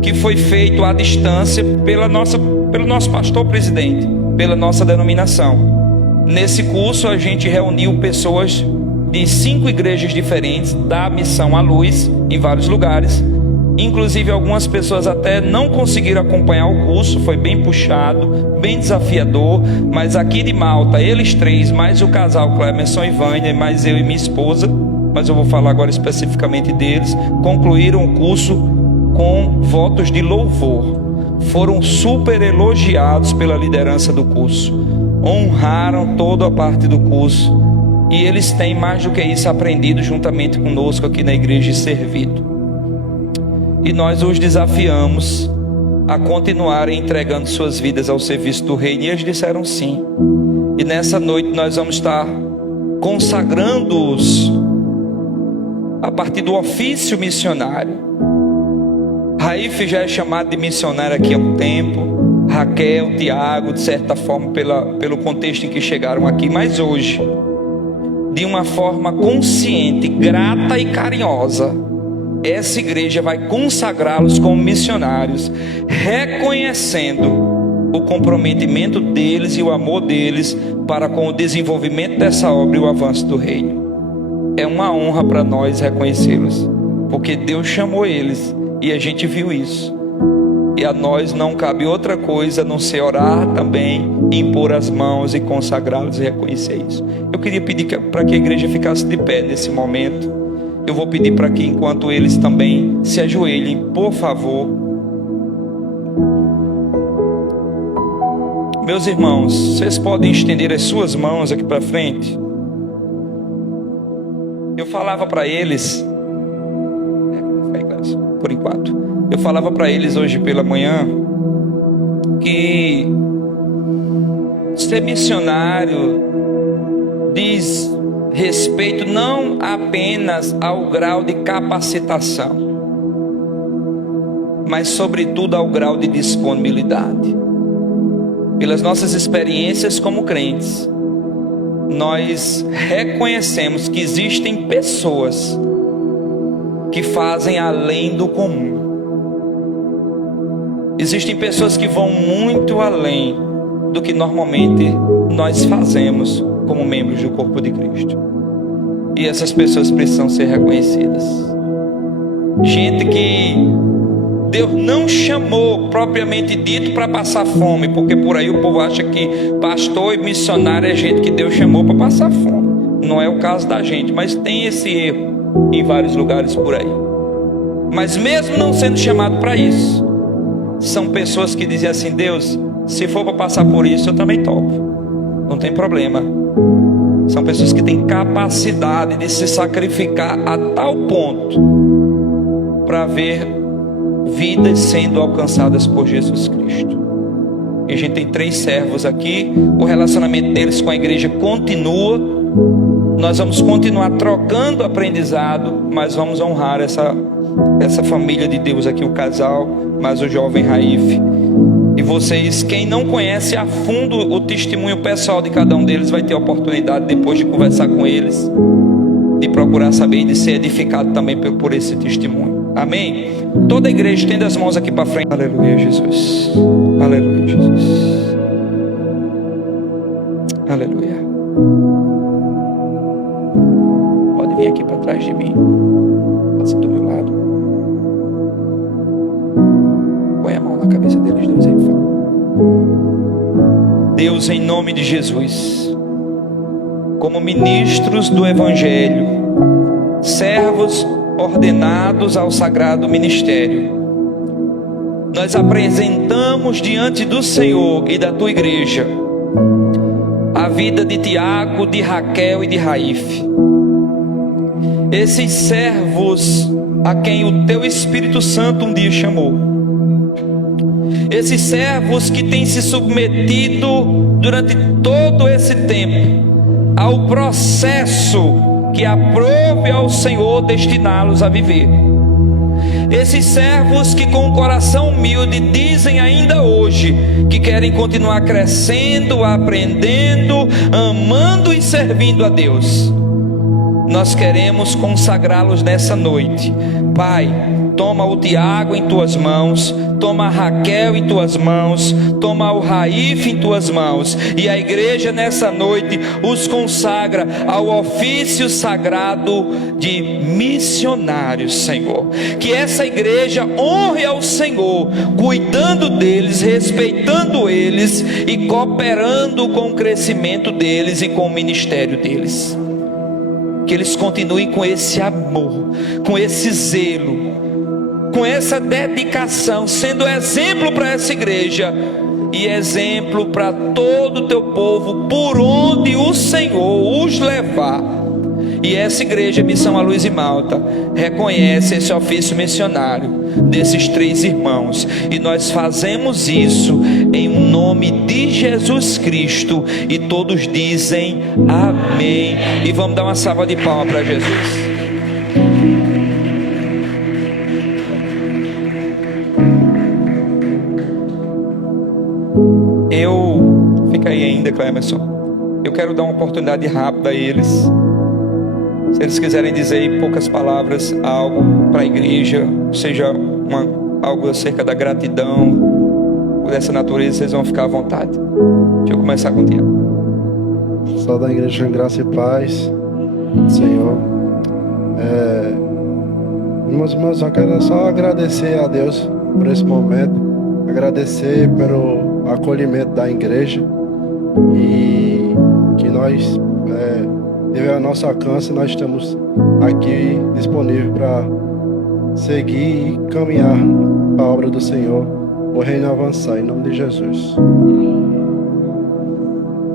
que foi feito à distância pelo nosso pastor presidente, pela nossa denominação. Nesse curso a gente reuniu pessoas de 5 igrejas diferentes da Missão à Luz em vários lugares. Inclusive algumas pessoas até não conseguiram acompanhar o curso, foi bem puxado, bem desafiador. Mas aqui de Malta, eles três, mais o casal Clemerson e Vânia, mais eu e minha esposa, mas eu vou falar agora especificamente deles, concluíram o curso com votos de louvor. Foram super elogiados pela liderança do curso, honraram toda a parte do curso, e eles têm mais do que isso aprendido juntamente conosco aqui na igreja e servido. E nós os desafiamos a continuarem entregando suas vidas ao serviço do reino, e eles disseram sim. E nessa noite nós vamos estar consagrando-os a partir do ofício missionário. Raif já é chamado de missionário aqui há um tempo, Raquel, Tiago, de certa forma pelo contexto em que chegaram aqui, mas hoje, de uma forma consciente, grata e carinhosa, essa igreja vai consagrá-los como missionários, reconhecendo o comprometimento deles e o amor deles para com o desenvolvimento dessa obra e o avanço do reino. É uma honra para nós reconhecê-los, porque Deus chamou eles e a gente viu isso. E a nós não cabe outra coisa a não ser orar também, impor as mãos e consagrá-los e reconhecer isso. Eu queria pedir para que a igreja ficasse de pé nesse momento. Eu vou pedir para que, enquanto eles também se ajoelhem, por favor. Meus irmãos, vocês podem estender as suas mãos aqui para frente. Eu falava para eles, por enquanto, eu falava para eles hoje pela manhã que ser missionário diz respeito não apenas ao grau de capacitação, mas sobretudo ao grau de disponibilidade. Pelas nossas experiências como crentes, nós reconhecemos que existem pessoas que fazem além do comum. Existem pessoas que vão muito além do que normalmente nós fazemos como membros do corpo de Cristo. E essas pessoas precisam ser reconhecidas. Gente que Deus não chamou propriamente dito para passar fome, porque por aí o povo acha que pastor e missionário é gente que Deus chamou para passar fome. Não é o caso da gente, mas tem esse erro em vários lugares por aí. Mas mesmo não sendo chamado para isso, são pessoas que dizem assim: Deus, se for para passar por isso, eu também topo, não tem problema. São pessoas que têm capacidade de se sacrificar a tal ponto para ver vidas sendo alcançadas por Jesus Cristo. E a gente tem 3 servos aqui. O relacionamento deles com a igreja continua. Nós vamos continuar trocando aprendizado, mas vamos honrar essa família de Deus aqui, o casal, mais o jovem Raif. E vocês, quem não conhece a fundo o testemunho pessoal de cada um deles, vai ter a oportunidade, depois de conversar com eles, de procurar saber e de ser edificado também por esse testemunho. Amém? Toda a igreja estende as mãos aqui para frente. Aleluia, Jesus. Aleluia, Jesus. Aleluia. Pode vir aqui para trás de mim. Passa do meu lado. Põe a mão na cabeça deles dois aí, por favor. Deus, em nome de Jesus, como ministros do Evangelho, servos ordenados ao sagrado ministério, nós apresentamos diante do Senhor e da tua igreja a vida de Tiago, de Raquel e de Raif. Esses servos a quem o teu Espírito Santo um dia chamou. Esses servos que têm se submetido durante todo esse tempo ao processo que aprove ao Senhor destiná-los a viver. Esses servos que com o coração humilde dizem ainda hoje que querem continuar crescendo, aprendendo, amando e servindo a Deus. Nós queremos consagrá-los nessa noite. Pai, toma o Tiago em tuas mãos, toma a Raquel em tuas mãos, toma o Raif em tuas mãos, e a igreja nessa noite os consagra ao ofício sagrado de missionários, Senhor. Que essa igreja honre ao Senhor, cuidando deles, respeitando eles e cooperando com o crescimento deles e com o ministério deles. Que eles continuem com esse amor, com esse zelo, com essa dedicação, sendo exemplo para essa igreja e exemplo para todo o teu povo, por onde o Senhor os levar. E essa igreja, Missão à Luz em Malta, reconhece esse ofício missionário desses 3 irmãos, e nós fazemos isso em nome de Jesus Cristo, e todos dizem amém. E vamos dar uma salva de palmas para Jesus. Fica aí ainda, Clemerson. Eu quero dar uma oportunidade rápida a eles. Se eles quiserem dizer em poucas palavras algo para a igreja, seja algo acerca da gratidão, dessa natureza, vocês vão ficar à vontade. Deixa eu começar contigo. Só da igreja em graça e paz, Senhor. Meus irmãos, eu quero só agradecer a Deus por esse momento. agradecer pelo acolhimento da igreja e que nós, devido ao nosso alcance, nós estamos aqui disponíveis para seguir e caminhar para a obra do Senhor, o reino avançar, em nome de Jesus.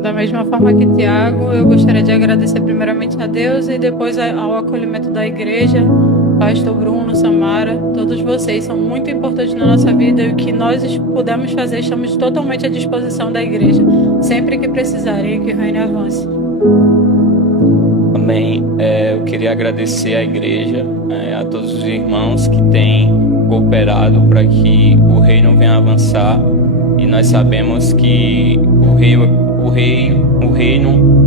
Da mesma forma que Tiago, eu gostaria de agradecer primeiramente a Deus e depois ao acolhimento da igreja, Pastor Bruno, Samara, todos vocês são muito importantes na nossa vida e o que nós pudermos fazer, estamos totalmente à disposição da igreja, sempre que precisarem, que o reino avance. Amém. Eu queria agradecer à igreja, a todos os irmãos que têm cooperado para que o reino venha avançar, e nós sabemos que o reino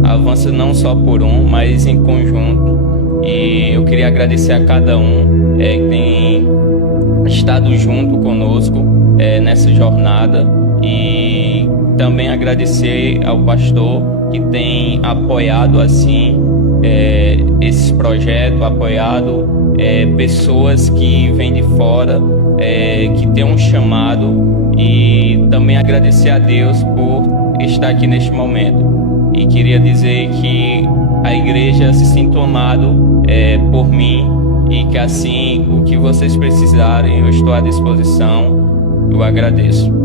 avança não só por um, mas em conjunto. E eu queria agradecer a cada um que tem estado junto conosco nessa jornada, e também agradecer ao pastor que tem apoiado assim esse projeto, apoiado pessoas que vêm de fora, que tem um chamado, e também agradecer a Deus por estar aqui neste momento. E queria dizer que a igreja se sinta amado por mim, e que assim, o que vocês precisarem, eu estou à disposição. Eu agradeço.